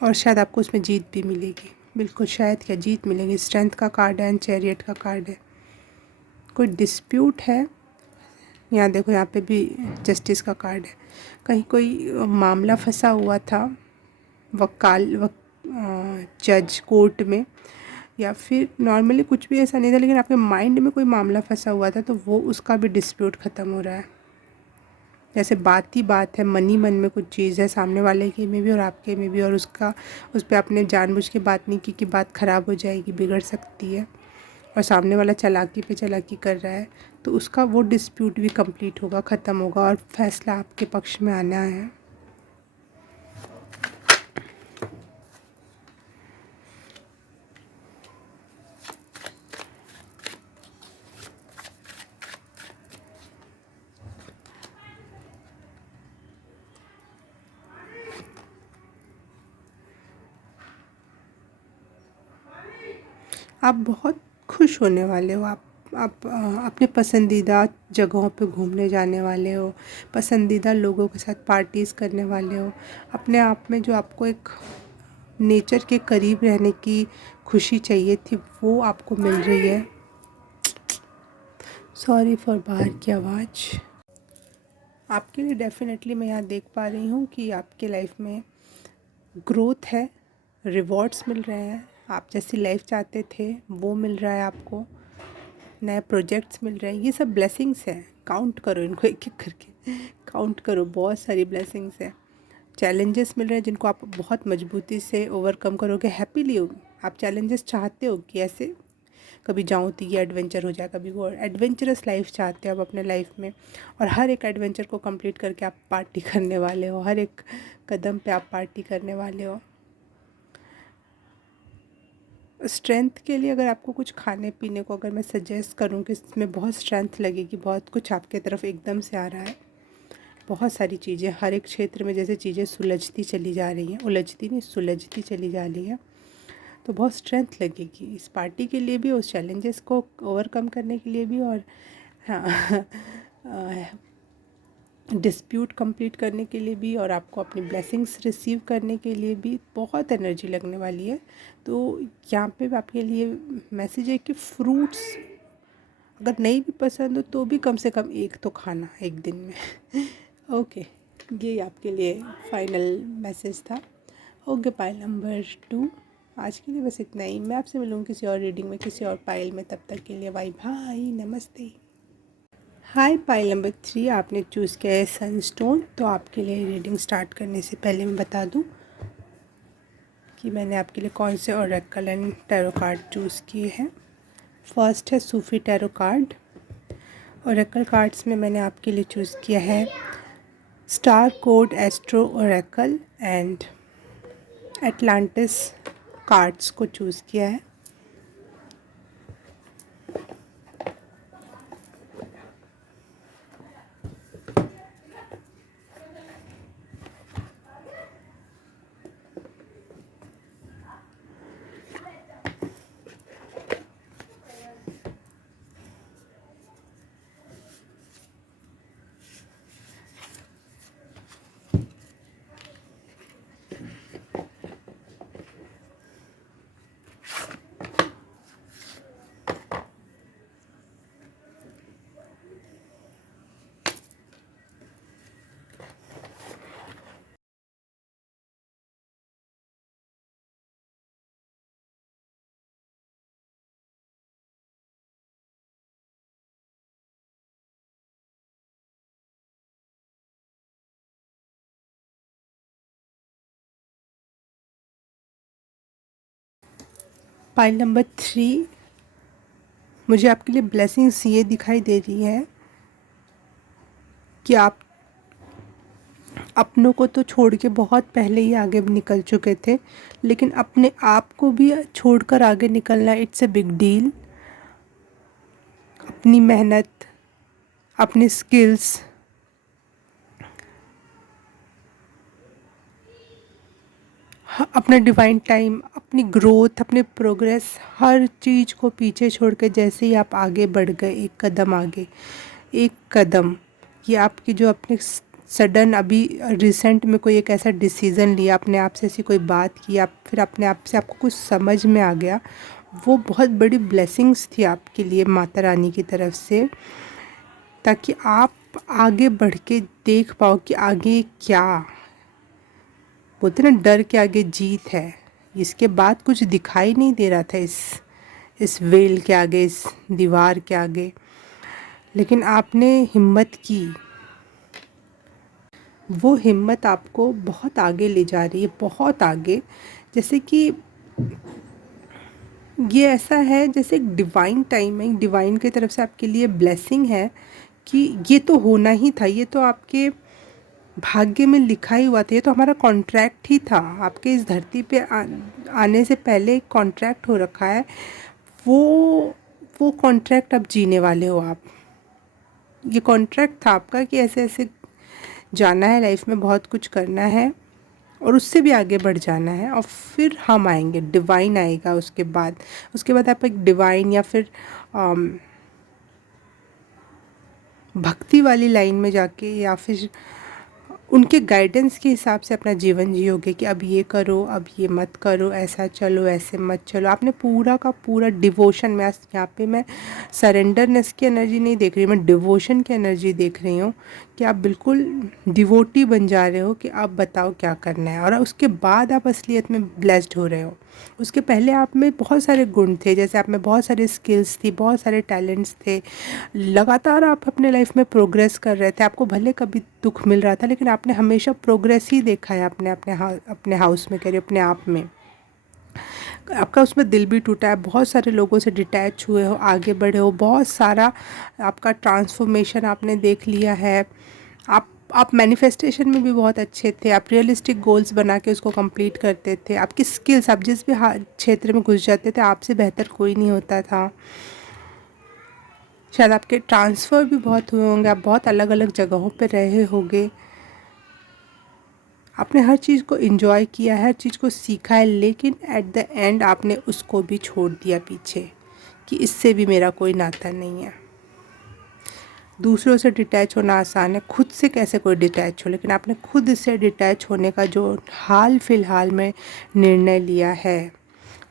और शायद आपको उसमें जीत भी मिलेगी। बिल्कुल शायद क्या, जीत मिलेगी। स्ट्रेंथ का कार्ड है एंड चैरियट का कार्ड है। कोई डिस्प्यूट है, यहाँ देखो, यहाँ पे भी जस्टिस का कार्ड है। कहीं कोई मामला फंसा हुआ था जज कोर्ट में, या फिर नॉर्मली कुछ भी ऐसा नहीं था, लेकिन आपके माइंड में कोई मामला फंसा हुआ था, तो वो उसका भी डिस्प्यूट ख़त्म हो रहा है। जैसे बात ही बात है, मन ही मन में कुछ चीज़ है सामने वाले के में भी और आपके में भी, और उस पर आपने जानबूझ के बात नहीं की कि बात ख़राब हो जाएगी, बिगड़ सकती है, और सामने वाला चालाकी पे चालाकी कर रहा है, तो उसका वो डिस्प्यूट भी कंप्लीट होगा, ख़त्म होगा और फैसला आपके पक्ष में आना है। आप बहुत खुश होने वाले हो। आप अपने पसंदीदा जगहों पे घूमने जाने वाले हो, पसंदीदा लोगों के साथ पार्टीज़ करने वाले हो। अपने आप में जो आपको एक नेचर के करीब रहने की खुशी चाहिए थी, वो आपको मिल रही है। सॉरी फॉर बाहर की आवाज़। आपके लिए डेफ़िनेटली मैं यहाँ देख पा रही हूँ कि आपके लाइफ में ग्रोथ है, रिवॉर्ड्स मिल रहे हैं, आप जैसी लाइफ चाहते थे वो मिल रहा है आपको, नए प्रोजेक्ट्स मिल रहे हैं। ये सब ब्लेसिंग्स हैं, काउंट करो इनको एक एक करके, काउंट करो, बहुत सारी ब्लेसिंग्स हैं। चैलेंजेस मिल रहे हैं जिनको आप बहुत मजबूती से ओवरकम करोगे, हैप्पीली। आप चैलेंजेस चाहते हो कि ऐसे कभी जाऊँ तो ये एडवेंचर हो जाए, कभी वो एडवेंचरस लाइफ चाहते हो आप अपने लाइफ में, और हर एक एडवेंचर को कंप्लीट करके आप पार्टी करने वाले हो, हर एक कदम पे आप पार्टी करने वाले हो। स्ट्रेंथ के लिए अगर आपको कुछ खाने पीने को अगर मैं सजेस्ट करूं कि इसमें बहुत स्ट्रेंथ लगेगी, बहुत कुछ आपके तरफ एकदम से आ रहा है, बहुत सारी चीज़ें हर एक क्षेत्र में जैसे चीज़ें सुलझती चली जा रही हैं, उलझती नहीं सुलझती चली जा रही हैं, तो बहुत स्ट्रेंथ लगेगी इस पार्टी के लिए भी, उस चैलेंजेस को ओवरकम करने के लिए भी, और हाँ डिस्प्यूट कंप्लीट करने के लिए भी, और आपको अपनी ब्लेसिंग्स रिसीव करने के लिए भी बहुत एनर्जी लगने वाली है। तो यहाँ पे आपके लिए मैसेज है कि फ्रूट्स अगर नहीं भी पसंद हो तो भी कम से कम एक तो खाना एक दिन में। ओके, ये आपके लिए फाइनल मैसेज था। ओके, पाइल नंबर 2, आज के लिए बस इतना ही। मैं आपसे मिलूँगी किसी और रीडिंग में, किसी और पाइल में। तब तक के लिए बाय बाय, नमस्ते। हाय, पाइल नंबर 3 आपने चूज़ किया है सनस्टोन। तो आपके लिए रीडिंग स्टार्ट करने से पहले मैं बता दूं कि मैंने आपके लिए कौन से Oracle and tarot card choose किए हैं। फर्स्ट है सूफी टैरो कार्ड। ओरेकल कार्ड्स में मैंने आपके लिए चूज़ किया है star code astro Oracle and Atlantis cards को चूज़ किया है। पाइल नंबर 3, मुझे आपके लिए ब्लेसिंग्स ये दिखाई दे रही है कि आप अपनों को तो छोड़ के बहुत पहले ही आगे निकल चुके थे, लेकिन अपने आप को भी छोड़कर आगे निकलना इट्स अ बिग डील। अपनी मेहनत, अपने स्किल्स, अपना डिवाइन टाइम, अपनी ग्रोथ, अपने प्रोग्रेस, हर चीज़ को पीछे छोड़ के जैसे ही आप आगे बढ़ गए, एक कदम आगे, एक कदम, ये आपकी जो अपने सडन अभी रिसेंट में कोई एक ऐसा डिसीज़न लिया, अपने आप से ऐसी कोई बात की, आप फिर अपने आप से आपको कुछ समझ में आ गया, वो बहुत बड़ी ब्लेसिंग्स थी आपके लिए माता रानी की तरफ से, ताकि आप आगे बढ़ के देख पाओ कि आगे क्या, बोलते ना डर के आगे जीत है। इसके बाद कुछ दिखाई नहीं दे रहा था इस वेल के आगे, इस दीवार के आगे, लेकिन आपने हिम्मत की, वो हिम्मत आपको बहुत आगे ले जा रही है, बहुत आगे। जैसे कि ये ऐसा है जैसे एक डिवाइन टाइम है, डिवाइन की तरफ से आपके लिए ब्लेसिंग है कि ये तो होना ही था, ये तो आपके भाग्य में लिखा ही हुआ था, ये तो हमारा कॉन्ट्रैक्ट ही था। आपके इस धरती पे आने से पहले एक कॉन्ट्रैक्ट हो रखा है, वो कॉन्ट्रैक्ट अब जीने वाले हो आप। ये कॉन्ट्रैक्ट था आपका कि ऐसे ऐसे जाना है लाइफ में, बहुत कुछ करना है और उससे भी आगे बढ़ जाना है, और फिर हम आएंगे, डिवाइन आएगा उसके बाद आप एक डिवाइन या फिर भक्ति वाली लाइन में जाके या फिर उनके गाइडेंस के हिसाब से अपना जीवन जियोगे कि अब ये करो, अब ये मत करो, ऐसा चलो, ऐसे मत चलो। आपने पूरा का पूरा डिवोशन में, यहाँ पे मैं सरेंडरनेस की एनर्जी नहीं देख रही, मैं डिवोशन की एनर्जी देख रही हूँ कि आप बिल्कुल डिवोटी बन जा रहे हो कि अब बताओ क्या करना है, और उसके बाद आप असलियत में ब्लेस्ड हो रहे हो। उसके पहले आप में बहुत सारे गुण थे, जैसे आप में बहुत सारे स्किल्स थी, बहुत सारे टैलेंट्स थे, लगातार आप अपने लाइफ में प्रोग्रेस कर रहे थे। आपको भले कभी दुख मिल रहा था, लेकिन आपने हमेशा प्रोग्रेस ही देखा है अपने हाउस में, कह रही अपने आप में। आपका उसमें दिल भी टूटा है, बहुत सारे लोगों से डिटैच हुए हो, आगे बढ़े हो, बहुत सारा आपका ट्रांसफॉर्मेशन आपने देख लिया है। आप मैनिफेस्टेशन में भी बहुत अच्छे थे, आप रियलिस्टिक गोल्स बना के उसको कंप्लीट करते थे। आपकी स्किल्स, आप जिस भी क्षेत्र में घुस जाते थे, आपसे बेहतर कोई नहीं होता था। शायद आपके ट्रांसफ़र भी बहुत हुए होंगे, आप बहुत अलग अलग जगहों पे रहे होंगे। आपने हर चीज़ को एंजॉय किया है, हर चीज़ को सीखा है, लेकिन एट द एंड आपने उसको भी छोड़ दिया पीछे कि इससे भी मेरा कोई नाता नहीं है। दूसरों से डिटैच होना आसान है, खुद से कैसे कोई डिटैच हो, लेकिन आपने खुद से डिटैच होने का जो हाल फिलहाल में निर्णय लिया है,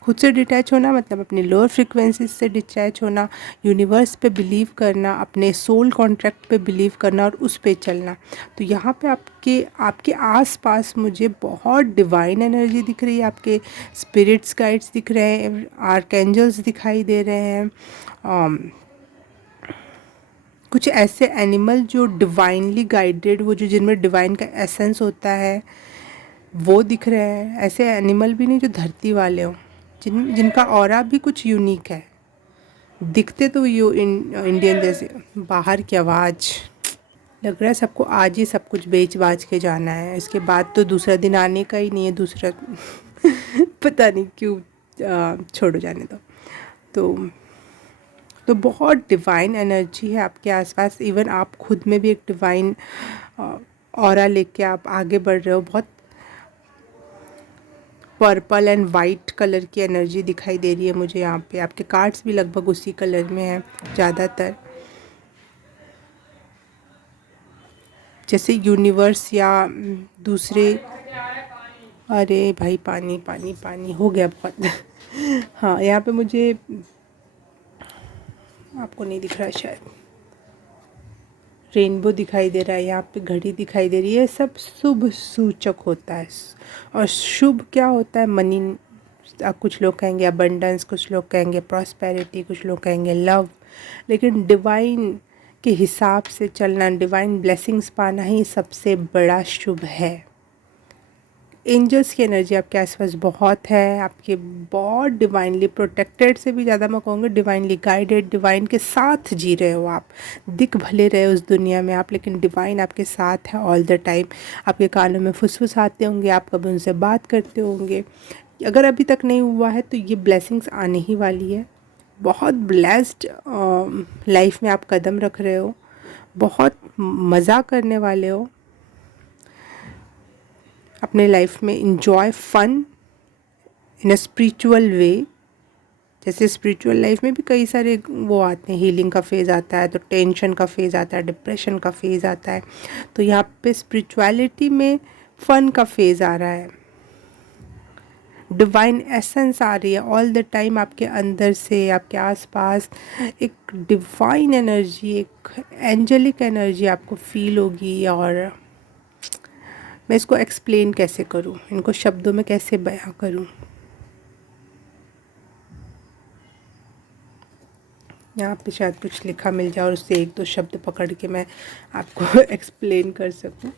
खुद से डिटैच होना मतलब अपनी लोअर फ्रिक्वेंसीज से डिटैच होना, यूनिवर्स पे बिलीव करना, अपने सोल कॉन्ट्रैक्ट पे बिलीव करना और उस पे चलना। तो यहाँ पे आपके आसपास मुझे बहुत डिवाइन एनर्जी दिख रही है, आपके स्पिरिट्स गाइड्स दिख रहे हैं, आर्कएंजल्स दिखाई दे रहे हैं, कुछ ऐसे एनिमल जो डिवाइनली गाइडेड, वो जो जिनमें डिवाइन का एसेंस होता है, वो दिख रहे हैं। ऐसे एनिमल भी नहीं जो धरती वाले हों, जिनका ऑरा भी कुछ यूनिक है, दिखते तो इंडियन जैसे। बाहर की आवाज़, लग रहा है सबको आज ही सब कुछ बेच बाच के जाना है, इसके बाद तो दूसरा दिन आने का ही नहीं है, दूसरा पता नहीं क्यों, छोड़ो, जाने दो। तो बहुत डिवाइन एनर्जी है आपके आसपास। इवन आप खुद में भी एक डिवाइन ऑरा लेके आप आगे बढ़ रहे हो। बहुत पर्पल एंड वाइट कलर की एनर्जी दिखाई दे रही है मुझे यहाँ पे। आपके कार्ड्स भी लगभग उसी कलर में हैं ज़्यादातर, जैसे यूनिवर्स या दूसरे। अरे भाई, पानी पानी पानी हो गया बहुत। हाँ, यहाँ पे मुझे, आपको नहीं दिख रहा है शायद, रेनबो दिखाई दे रहा है, यहाँ पे घड़ी दिखाई दे रही है। सब शुभ सूचक होता है। और शुभ क्या होता है? मनी, कुछ लोग कहेंगे अबंडेंस, कुछ लोग कहेंगे प्रॉस्पेरिटी, कुछ लोग कहेंगे लव, लेकिन डिवाइन के हिसाब से चलना, डिवाइन ब्लेसिंग्स पाना ही सबसे बड़ा शुभ है। एंजल्स की एनर्जी आपके आसपास बहुत है, आपके बहुत डिवाइनली प्रोटेक्टेड से भी ज़्यादा मैं कहूँगी डिवाइनली गाइडेड, डिवाइन के साथ जी रहे हो आप। दिख भले रहे उस दुनिया में आप, लेकिन डिवाइन आपके साथ है ऑल द टाइम। आपके कानों में फुसफुसाते होंगे, आप कभी उनसे बात करते होंगे। अगर अभी तक नहीं हुआ है तो ये ब्लेसिंग्स आने ही वाली है। बहुत ब्लेस्ड लाइफ में आप कदम रख रहे हो, बहुत मज़ा करने वाले हो अपने लाइफ में। Enjoy fun in a spiritual way. जैसे स्पिरिचुअल लाइफ में भी कई सारे वो आते हैं, हीलिंग का फेज़ आता है, तो टेंशन का फेज़ आता है, डिप्रेशन का फेज़ आता है, तो यहाँ पे स्पिरिचुअलिटी में फ़न का फेज़ आ रहा है। डिवाइन एसेंस आ रही है ऑल द टाइम आपके अंदर से, आपके आसपास एक डिवाइन एनर्जी, एक एंजेलिक एनर्जी आपको फील होगी। और मैं इसको एक्सप्लेन कैसे करूँ, इनको शब्दों में कैसे बयां करूँ? यहाँ पे शायद कुछ लिखा मिल जाए और उससे एक दो शब्द पकड़ के मैं आपको एक्सप्लेन कर सकूँ।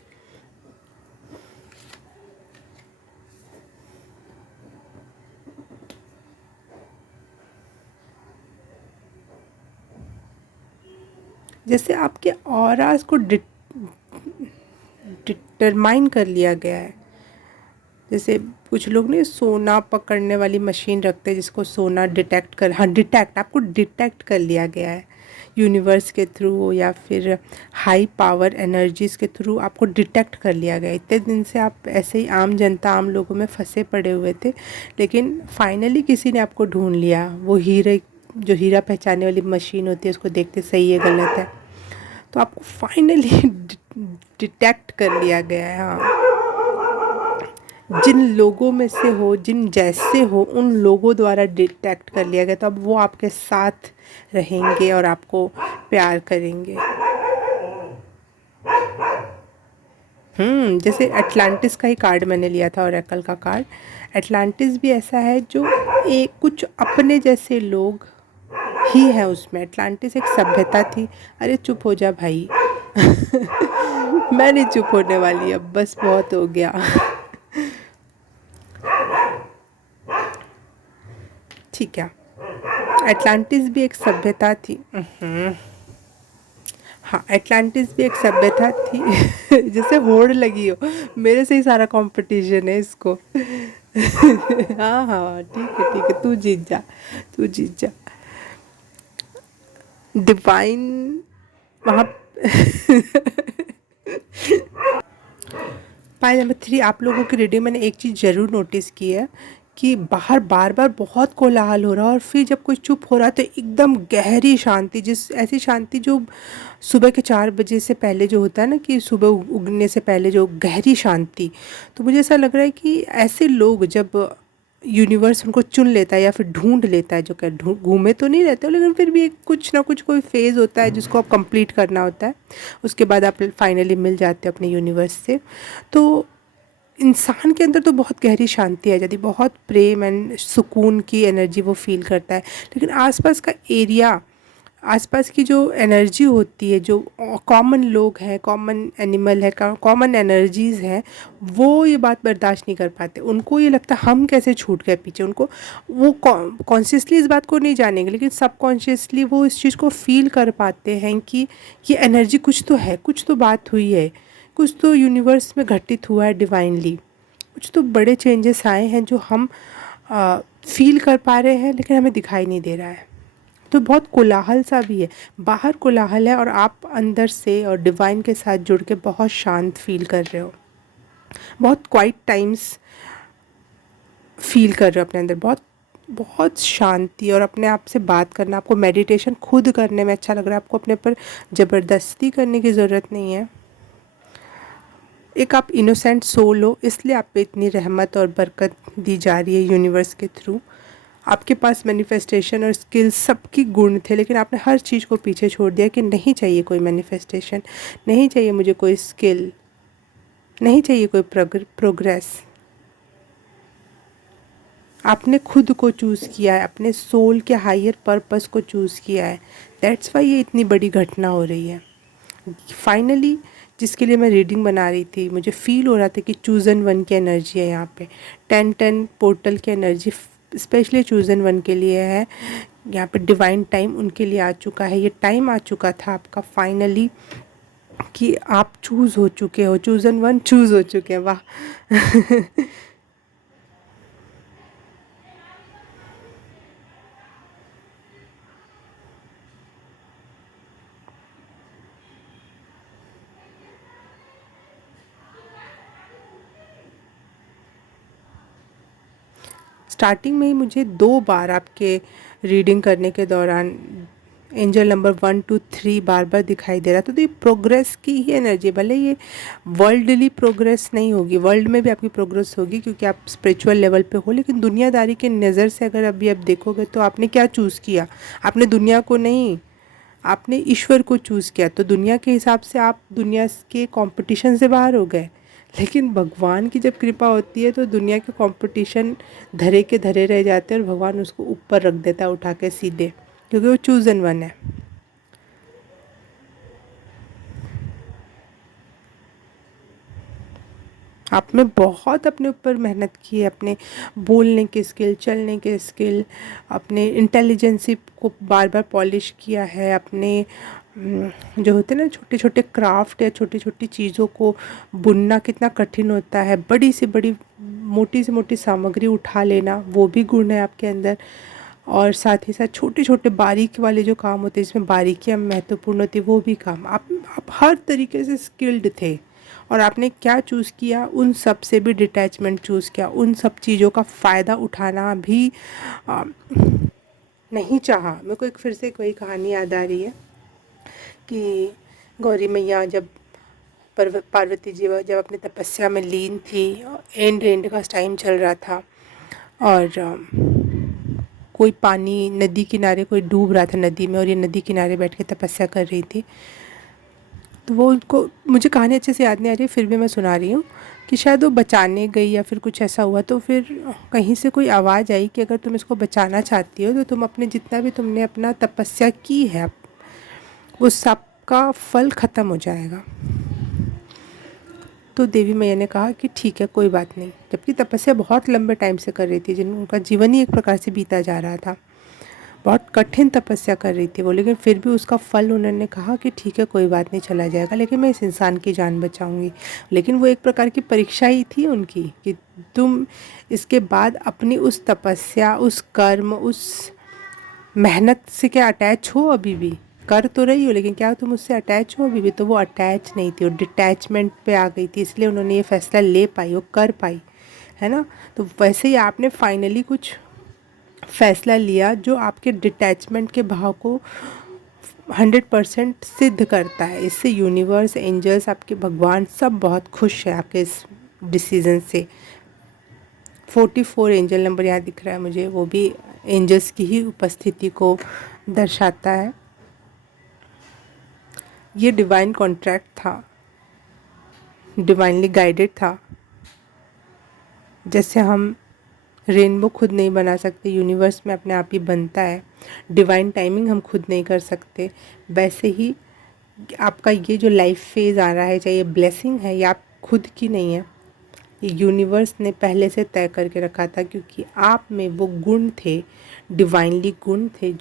जैसे आपके ऑरास को डिटरमाइन कर लिया गया है। जैसे कुछ लोग ने सोना पकड़ने वाली मशीन रखते हैं जिसको सोना डिटेक्ट कर, हाँ डिटेक्ट, आपको डिटेक्ट कर लिया गया है यूनिवर्स के थ्रू या फिर हाई पावर एनर्जीज़ के थ्रू आपको डिटेक्ट कर लिया गया। इतने दिन से आप ऐसे ही आम जनता, आम लोगों में फंसे पड़े हुए थे, लेकिन फाइनली किसी ने आपको ढूंढ लिया। वो हीरे, जो हीरा पहचानने वाली मशीन होती है, उसको देखते सही है गलत है, तो आपको फाइनली डिटेक्ट कर लिया गया है। हाँ, जिन लोगों में से हो, जिन जैसे हो, उन लोगों द्वारा डिटेक्ट कर लिया गया, तो अब वो आपके साथ रहेंगे और आपको प्यार करेंगे। जैसे एटलांटिस का ही कार्ड मैंने लिया था, ओरेकल का कार्ड। एटलांटिस भी ऐसा है जो एक कुछ अपने जैसे लोग ही है उसमें। एटलांटिस एक सभ्यता थी। अरे चुप हो जा भाई। मैं नहीं चुप होने वाली अब, बस बहुत हो गया। ठीक है, एटलांटिस भी एक सभ्यता थी। हाँ, एटलांटिस भी एक सभ्यता थी। जैसे होड़ लगी हो, मेरे से ही सारा कंपटीशन है इसको। हाँ हाँ, ठीक है, तू जीत जा, तू जीत जा। डिवाइन वहाँ। पाई नंबर 3, आप लोगों की रीडिंग मैंने एक चीज़ ज़रूर नोटिस की है कि बाहर बार बार बहुत कोलाहल हो रहा है, और फिर जब कोई चुप हो रहा है तो एकदम गहरी शांति, जिस ऐसी शांति जो सुबह के 4 बजे से पहले जो होता है ना, कि सुबह उगने से पहले जो गहरी शांति। तो मुझे ऐसा लग रहा है कि ऐसे लोग जब यूनिवर्स उनको चुन लेता है या फिर ढूंढ लेता है, जो क्या घूमे तो नहीं रहते हो, लेकिन फिर भी एक कुछ ना कुछ कोई फेज़ होता है जिसको आप कंप्लीट करना होता है, उसके बाद आप फाइनली मिल जाते हो अपने यूनिवर्स से। तो इंसान के अंदर तो बहुत गहरी शांति आ जाती, बहुत प्रेम एंड सुकून की एनर्जी वो फील करता है। लेकिन आसपास का एरिया, आसपास की जो एनर्जी होती है, जो कॉमन लोग हैं, कॉमन एनिमल है, कॉमन एनर्जीज़ हैं, वो ये बात बर्दाश्त नहीं कर पाते। उनको ये लगता है हम कैसे छूट गए पीछे। उनको वो कॉन्शियसली इस बात को नहीं जानेंगे, लेकिन सबकॉन्शियसली वो इस चीज़ को फील कर पाते हैं कि ये एनर्जी कुछ तो है, कुछ तो बात हुई है, कुछ तो यूनिवर्स में घटित हुआ है डिवाइनली, कुछ तो बड़े चेंजेस आए हैं जो हम फील कर पा रहे हैं, लेकिन हमें दिखाई नहीं दे रहा है। तो बहुत कोलाहल सा भी है, बाहर कोलाहल है और आप अंदर से और डिवाइन के साथ जुड़ के बहुत शांत फील कर रहे हो, बहुत क्वाइट टाइम्स फील कर रहे हो अपने अंदर, बहुत बहुत शांति, और अपने आप से बात करना, आपको मेडिटेशन खुद करने में अच्छा लग रहा है, आपको अपने पर ज़बरदस्ती करने की ज़रूरत नहीं है। एक आप इनोसेंट सोल हो, इसलिए आप पे इतनी रहमत और बरकत दी जा रही है यूनिवर्स के थ्रू। आपके पास मैनिफेस्टेशन और स्किल्स सबकी गुण थे, लेकिन आपने हर चीज़ को पीछे छोड़ दिया कि नहीं चाहिए कोई मैनिफेस्टेशन, नहीं चाहिए मुझे कोई स्किल, नहीं चाहिए कोई प्रोग्रेस। आपने खुद को चूज़ किया है, अपने सोल के हायर पर्पस को चूज़ किया है। दैट्स वाई ये इतनी बड़ी घटना हो रही है। फाइनली जिसके लिए मैं रीडिंग बना रही थी, मुझे फील हो रहा था कि चूज़न वन की एनर्जी है यहाँ पे, 10-10 पोर्टल की एनर्जी स्पेशली चूज़न वन के लिए है। यहाँ पे डिवाइन टाइम उनके लिए आ चुका है, ये टाइम आ चुका था आपका फाइनली कि आप चूज़ हो चुके हो, चूज़न वन चूज़ हो चुके हैं। वाह। स्टार्टिंग में ही मुझे 2 बार आपके रीडिंग करने के दौरान एंजल नंबर 1 2 3 बार बार दिखाई दे रहा था। तो ये प्रोग्रेस की ही एनर्जी है, भले ये वर्ल्डली प्रोग्रेस नहीं होगी, वर्ल्ड में भी आपकी प्रोग्रेस होगी क्योंकि आप स्पिरिचुअल लेवल पे हो, लेकिन दुनियादारी के नज़र से अगर अभी आप देखोगे तो आपने क्या चूज़ किया, आपने दुनिया को नहीं, आपने ईश्वर को चूज़ किया। तो दुनिया के हिसाब से आप दुनिया के कंपटीशन से बाहर हो गए, लेकिन भगवान की जब कृपा होती है तो दुनिया के कंपटीशन धरे के धरे रह जाते हैं और भगवान उसको ऊपर रख देता है उठा के सीधे, क्योंकि वो चूज़न वन है। आप में बहुत अपने ऊपर मेहनत की है, अपने बोलने की स्किल, चलने की स्किल, अपने इंटेलिजेंसी को बार बार पॉलिश किया है, अपने जो होते हैं ना छोटे छोटे क्राफ्ट या छोटी छोटी चीज़ों को बुनना कितना कठिन होता है, बड़ी से बड़ी मोटी से मोटी सामग्री उठा लेना, वो भी गुण है आपके अंदर। और साथ ही साथ छोटे छोटे बारीक वाले जो काम होते हैं जिसमें बारीकियाँ महत्वपूर्ण होती है, वो भी काम आप हर तरीके से स्किल्ड थे। और आपने क्या चूज़ किया, उन सब से भी डिटैचमेंट चूज़ किया, उन सब चीज़ों का फ़ायदा उठाना भी आ, नहीं चाहा। मेरे को एक फिर से कोई कहानी याद आ रही है कि गौरी मैया जब पार्वती जी जब अपनी तपस्या में लीन थी, एंड एंड का टाइम चल रहा था, और कोई पानी नदी किनारे कोई डूब रहा था नदी में, और ये नदी किनारे बैठ के तपस्या कर रही थी। तो वो उनको, मुझे कहानी अच्छे से याद नहीं आ रही है, फिर भी मैं सुना रही हूँ कि शायद वो बचाने गई या फिर कुछ ऐसा हुआ, तो फिर कहीं से कोई आवाज़ आई कि अगर तुम इसको बचाना चाहती हो तो तुम अपने जितना भी तुमने अपना तपस्या की है वो सब का फल ख़त्म हो जाएगा। तो देवी मैया ने कहा कि ठीक है, कोई बात नहीं। जबकि तपस्या बहुत लंबे टाइम से कर रही थी, उनका जीवन ही एक प्रकार से बीता जा रहा था, बहुत कठिन तपस्या कर रही थी वो, लेकिन फिर भी उसका फल उन्होंने कहा कि ठीक है, कोई बात नहीं, चला जाएगा, लेकिन मैं इस इंसान की जान बचाऊंगी। लेकिन वो एक प्रकार की परीक्षा ही थी उनकी कि तुम इसके बाद अपनी उस तपस्या, उस कर्म, उस मेहनत से क्या अटैच हो, अभी भी कर तो रही हो, लेकिन क्या तुम उससे अटैच हो अभी भी? तो वो अटैच नहीं थी, वो डिटैचमेंट पे आ गई थी, इसलिए उन्होंने ये फैसला ले पाई, वो कर पाई, है ना। तो वैसे ही आपने फाइनली कुछ फैसला लिया जो आपके डिटैचमेंट के भाव को 100% सिद्ध करता है। इससे यूनिवर्स, एंजल्स, आपके भगवान सब बहुत खुश है आपके इस डिसीज़न से। 44 एंजल नंबर यहाँ दिख रहा है मुझे, वो भी एंजल्स की ही उपस्थिति को दर्शाता है। ये डिवाइन कॉन्ट्रैक्ट था, डिवाइनली गाइडेड था। जैसे हम रेनबो खुद नहीं बना सकते, यूनिवर्स में अपने आप ही बनता है, डिवाइन टाइमिंग हम खुद नहीं कर सकते, वैसे ही आपका ये जो लाइफ फेज़ आ रहा है, चाहे ये ब्लेसिंग है, ये आप खुद की नहीं है, ये यूनिवर्स ने पहले से तय करके रखा था, क्योंकि आप में वो गुण थे, डिवाइनली गुण थे,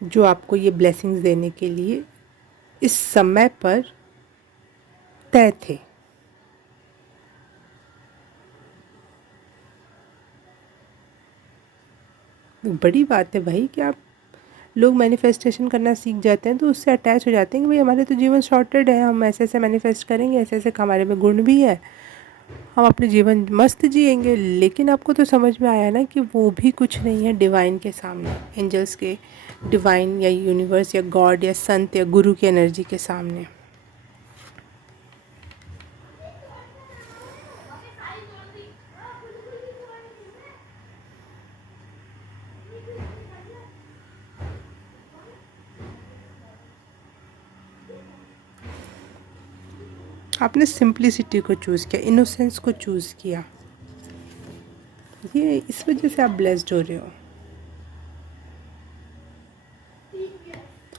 जो आपको ये ब्लेसिंग्स देने के लिए इस समय पर तय थे। बड़ी बात है भाई कि आप लोग मैनिफेस्टेशन करना सीख जाते हैं तो उससे अटैच हो जाते हैं कि भाई हमारे तो जीवन शॉर्टेड है, हम ऐसे ऐसे मैनिफेस्ट करेंगे, ऐसे ऐसे हमारे में गुण भी है, हम अपने जीवन मस्त जिएंगे। लेकिन आपको तो समझ में आया ना कि वो भी कुछ नहीं है डिवाइन के सामने, एंजल्स के, डिवाइन या यूनिवर्स या गॉड या संत या गुरु की एनर्जी के सामने। आपने सिंप्लिसिटी को चूज़ किया, इनोसेंस को चूज़ किया, ये इस वजह से आप ब्लेस्ड हो रहे हो।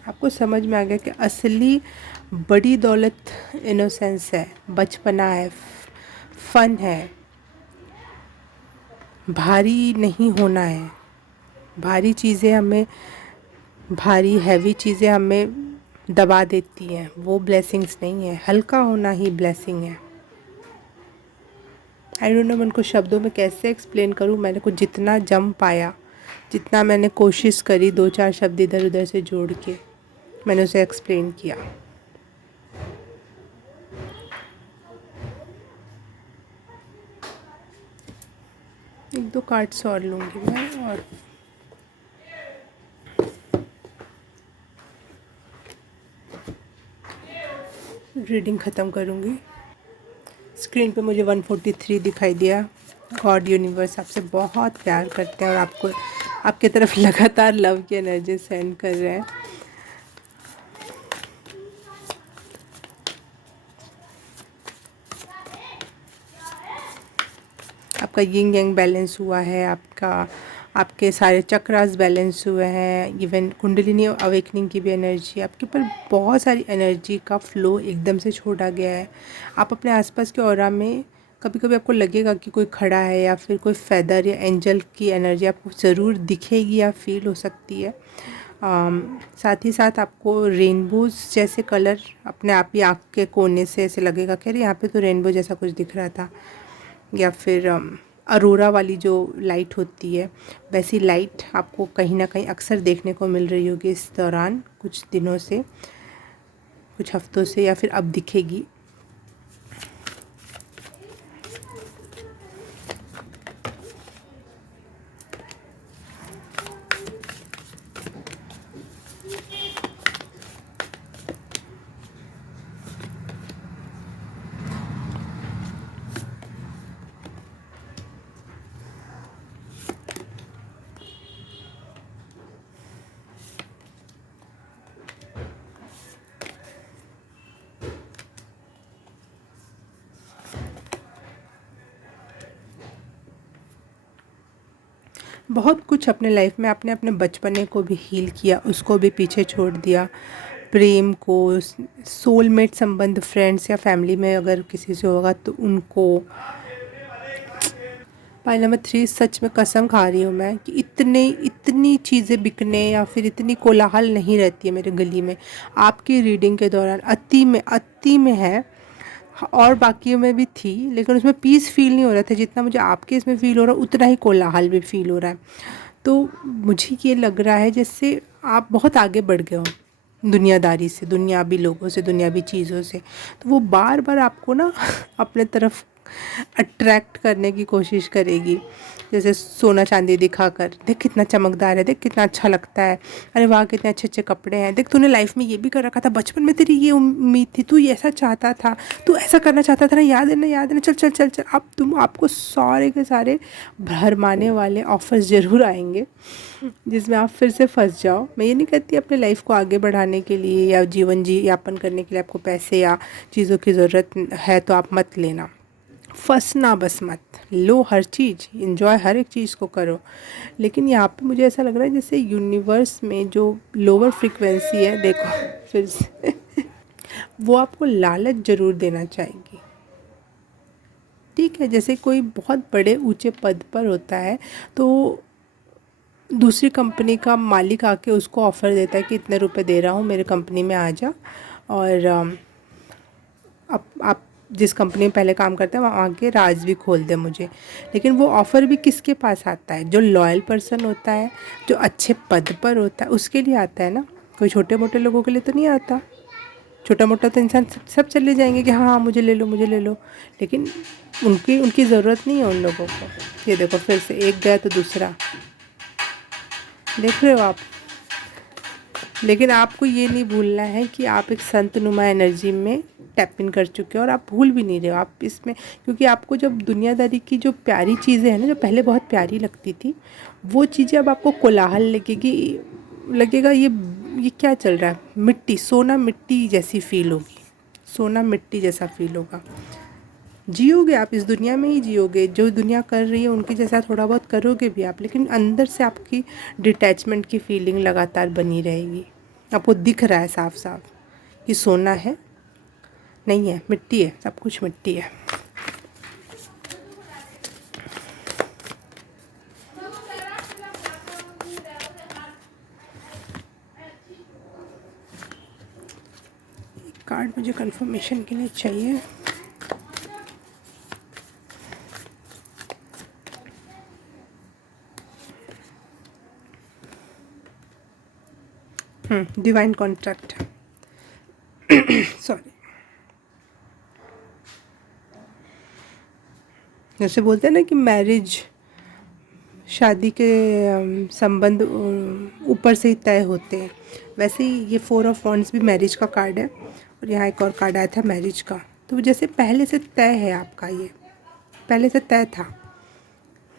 आपको समझ में आ गया कि असली बड़ी दौलत इनोसेंस है, बचपना है, फन है, भारी नहीं होना है। भारी चीज़ें हमें, भारी हैवी चीज़ें हमें दबा देती हैं, वो ब्लेसिंग्स नहीं है, हल्का होना ही ब्लेसिंग है। आई डोंट नो मैं उनको शब्दों में कैसे एक्सप्लेन करूँ, मैंने कुछ जितना जम पाया, जितना मैंने कोशिश करी, दो चार शब्द इधर उधर से जोड़ के मैंने उसे एक्सप्लेन किया। एक दो कार्ड्स और लूँगी मैं और रीडिंग ख़त्म करूँगी। स्क्रीन पे मुझे 143 दिखाई दिया। गॉड यूनिवर्स आपसे बहुत प्यार करते हैं और आपको आपके तरफ लगातार लव की एनर्जी सेंड कर रहे हैं। आपका यिंग यांग बैलेंस हुआ है, आपका आपके सारे चक्रास बैलेंस हुए हैं, इवन कुंडलिनी अवेकनिंग की भी एनर्जी, आपके ऊपर बहुत सारी एनर्जी का फ्लो एकदम से छोड़ा गया है। आप अपने आसपास के ऑरा में कभी कभी आपको लगेगा कि कोई खड़ा है, या फिर कोई फेदर या एंजल की एनर्जी आपको ज़रूर दिखेगी या फील हो सकती है। साथ ही साथ आपको रेनबोज जैसे कलर अपने आप ही आँख के कोने से ऐसे लगेगा कि अरे यहाँ पे तो रेनबो जैसा कुछ दिख रहा था, या फिर अरोरा वाली जो लाइट होती है वैसी लाइट आपको कहीं ना कहीं अक्सर देखने को मिल रही होगी इस दौरान, कुछ दिनों से, कुछ हफ्तों से, या फिर अब दिखेगी। बहुत कुछ अपने लाइफ में आपने अपने बचपने को भी हील किया, उसको भी पीछे छोड़ दिया, प्रेम को, सोलमेट संबंध, फ्रेंड्स या फैमिली में अगर किसी से होगा तो उनको। पाइल नंबर 3, सच में कसम खा रही हूँ मैं कि इतनी चीज़ें बिकने या फिर इतनी कोलाहल नहीं रहती है मेरे गली में। आपकी रीडिंग के दौरान अति में है, और बाकियों में भी थी, लेकिन उसमें पीस फील नहीं हो रहा था जितना मुझे आपके इसमें फ़ील हो रहा है, उतना ही कोलाहल भी फील हो रहा है। तो मुझे ये लग रहा है जैसे आप बहुत आगे बढ़ गए हो दुनियादारी से, दुनियावी लोगों से, दुनियावी चीज़ों से। तो वो बार बार आपको ना अपने तरफ अट्रैक्ट करने की कोशिश करेगी, जैसे सोना चांदी दिखाकर, देख कितना चमकदार है, देख कितना अच्छा लगता है, अरे वाह कितने अच्छे अच्छे कपड़े हैं, देख तूने लाइफ में ये भी कर रखा था, बचपन में तेरी ये उम्मीद थी, तू ये ऐसा चाहता था, तू ऐसा करना चाहता था ना, याद है ना, याद है ना, चल चल चल चल। अब आपको सारे के सारे भरमाने वाले ऑफर्स ज़रूर आएंगे जिसमें आप फिर से फंस जाओ। मैं ये नहीं कहती अपने लाइफ को आगे बढ़ाने के लिए या जीवन जी यापन करने के लिए आपको पैसे या चीज़ों की ज़रूरत है तो आप मत लेना, फंसना बस मत, लो हर चीज़, इन्जॉय हर एक चीज़ को करो। लेकिन यहाँ पे मुझे ऐसा लग रहा है जैसे यूनिवर्स में जो लोअर फ्रिक्वेंसी है, देखो फिर से वो आपको लालच ज़रूर देना चाहेगी, ठीक है। जैसे कोई बहुत बड़े ऊंचे पद पर होता है तो दूसरी कंपनी का मालिक आके उसको ऑफ़र देता है कि इतने रुपए दे रहा हूँ, मेरे कंपनी में आ जा, और आप जिस कंपनी में पहले काम करते हैं वहाँ आके राज भी खोल दे मुझे। लेकिन वो ऑफ़र भी किसके पास आता है? जो लॉयल पर्सन होता है, जो अच्छे पद पर होता है, उसके लिए आता है ना, कोई छोटे मोटे लोगों के लिए तो नहीं आता। छोटा मोटा तो इंसान सब चले जाएंगे कि हाँ मुझे ले लो, मुझे ले लो, लेकिन उनकी ज़रूरत नहीं है उन लोगों को। ये देखो फिर से एक गया तो दूसरा, देख रहे हो आप। लेकिन आपको ये नहीं भूलना है कि आप एक संतनुमा एनर्जी में टैप इन कर चुके हो, और आप भूल भी नहीं रहे हो आप इसमें, क्योंकि आपको जब दुनियादारी की जो प्यारी चीज़ें हैं ना, जो पहले बहुत प्यारी लगती थी, वो चीज़ें अब आपको कोलाहल लगेगा ये क्या चल रहा है, मिट्टी, सोना मिट्टी जैसी फील होगी, सोना मिट्टी जैसा फील होगा। जियोगे आप इस दुनिया में ही जियोगे, जो दुनिया कर रही है उनके जैसा थोड़ा बहुत करोगे भी आप, लेकिन अंदर से आपकी डिटैचमेंट की फीलिंग लगातार बनी रहेगी। आपको दिख रहा है साफ साफ कि सोना है, नहीं है, मिट्टी है, सब कुछ मिट्टी है। कार्ड मुझे कंफर्मेशन के लिए चाहिए। डिवाइन कॉन्ट्रैक्ट सॉरी, जैसे बोलते हैं ना कि मैरिज, शादी के संबंध ऊपर से ही तय होते हैं, वैसे ही ये 4 ऑफ वॉन्ड्स भी मैरिज का कार्ड है, और यहाँ एक और कार्ड आया था मैरिज का। तो जैसे पहले से तय है आपका, ये पहले से तय था,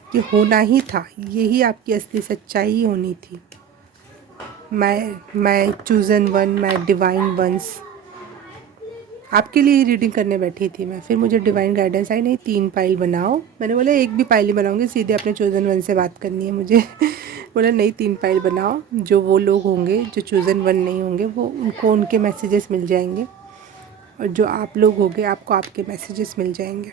ये होना ही था, यही आपकी असली सच्चाई ही होनी थी। मैं चूज़न वन, मैं डिवाइन वंस, आपके लिए ही रीडिंग करने बैठी थी मैं, फिर मुझे डिवाइन गाइडेंस आई, नहीं 3 पाइल बनाओ। मैंने बोला एक भी पाइल नहीं बनाऊंगी, सीधे अपने चोज़न वन से बात करनी है मुझे। बोला नहीं 3 पाइल बनाओ, जो वो लोग होंगे जो चोज़न वन नहीं होंगे वो उनको उनके मैसेजेस मिल जाएंगे, और जो आप लोग होंगे आपको आपके मैसेजेस मिल जाएंगे।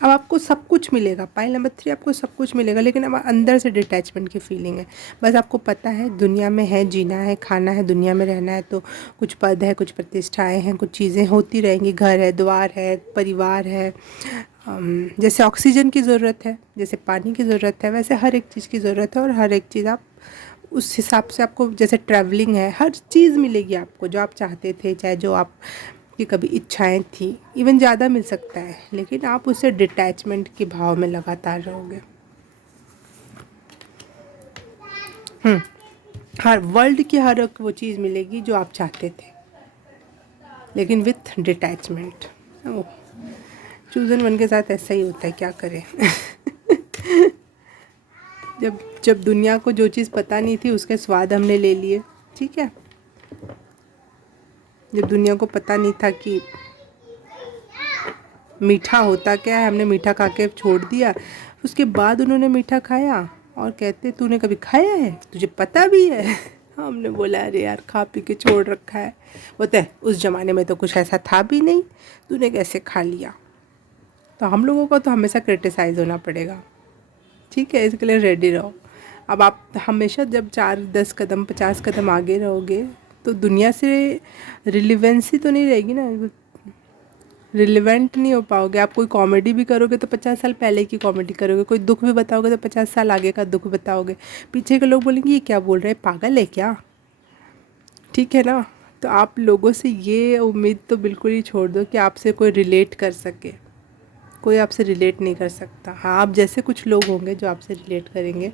अब आपको सब कुछ मिलेगा, पाइल नंबर 3 आपको सब कुछ मिलेगा, लेकिन अब अंदर से डिटैचमेंट की फीलिंग है। बस आपको पता है दुनिया में है, जीना है, खाना है, दुनिया में रहना है, तो कुछ पद है, कुछ प्रतिष्ठाएं हैं, कुछ चीज़ें होती रहेंगी, घर है, द्वार है, परिवार है। जैसे ऑक्सीजन की ज़रूरत है, जैसे पानी की ज़रूरत है, वैसे हर एक चीज़ की ज़रूरत है, और हर एक चीज़ आप उस हिसाब से आपको, जैसे ट्रैवलिंग है, हर चीज़ मिलेगी आपको जो आप चाहते थे, चाहे जो आप की कभी इच्छाएं थी, इवन ज़्यादा मिल सकता है, लेकिन आप उससे डिटैचमेंट के भाव में लगातार रहोगे। हर वर्ल्ड की हर एक वो चीज़ मिलेगी जो आप चाहते थे, लेकिन with detachment. Oh, chosen one के साथ ऐसा ही होता है, क्या करें। जब जब दुनिया को जो चीज़ पता नहीं थी उसके स्वाद हमने ले लिए, ठीक है। जब दुनिया को पता नहीं था कि मीठा होता क्या है, हमने मीठा खा के छोड़ दिया, उसके बाद उन्होंने मीठा खाया और कहते तूने कभी खाया है, तुझे पता भी है। हमने बोला अरे यार खा पी के छोड़ रखा है। बोलते हैं उस ज़माने में तो कुछ ऐसा था भी नहीं, तूने कैसे खा लिया। तो हम लोगों को तो हमेशा क्रिटिसाइज़ होना पड़ेगा, ठीक है, इसके लिए रेडी रहो। अब आप हमेशा जब 4-10 कदम 50 कदम आगे रहोगे तो दुनिया से रिलेवेंसी तो नहीं रहेगी ना, रिलेवेंट नहीं हो पाओगे। आप कोई कॉमेडी भी करोगे तो 50 साल पहले की कॉमेडी करोगे, कोई दुख भी बताओगे तो 50 साल आगे का दुख बताओगे। पीछे के लोग बोलेंगे ये क्या बोल रहे हैं, पागल है क्या, ठीक है ना। तो आप लोगों से ये उम्मीद तो बिल्कुल ही छोड़ दो कि आपसे कोई रिलेट कर सके, कोई आपसे रिलेट नहीं कर सकता। हाँ, आप जैसे कुछ लोग होंगे जो आपसे रिलेट करेंगे,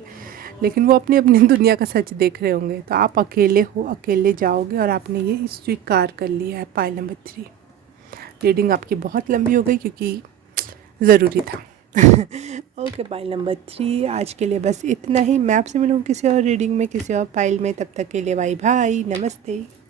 लेकिन वो अपनी अपनी दुनिया का सच देख रहे होंगे। तो आप अकेले हो, अकेले जाओगे, और आपने ये स्वीकार कर लिया है। पाइल नंबर 3 रीडिंग आपकी बहुत लंबी हो गई क्योंकि ज़रूरी था। ओके, पाइल नंबर 3 आज के लिए बस इतना ही। मैं आपसे मिलूँ किसी और रीडिंग में, किसी और पाइल में। तब तक के लिए बाय बाय, नमस्ते।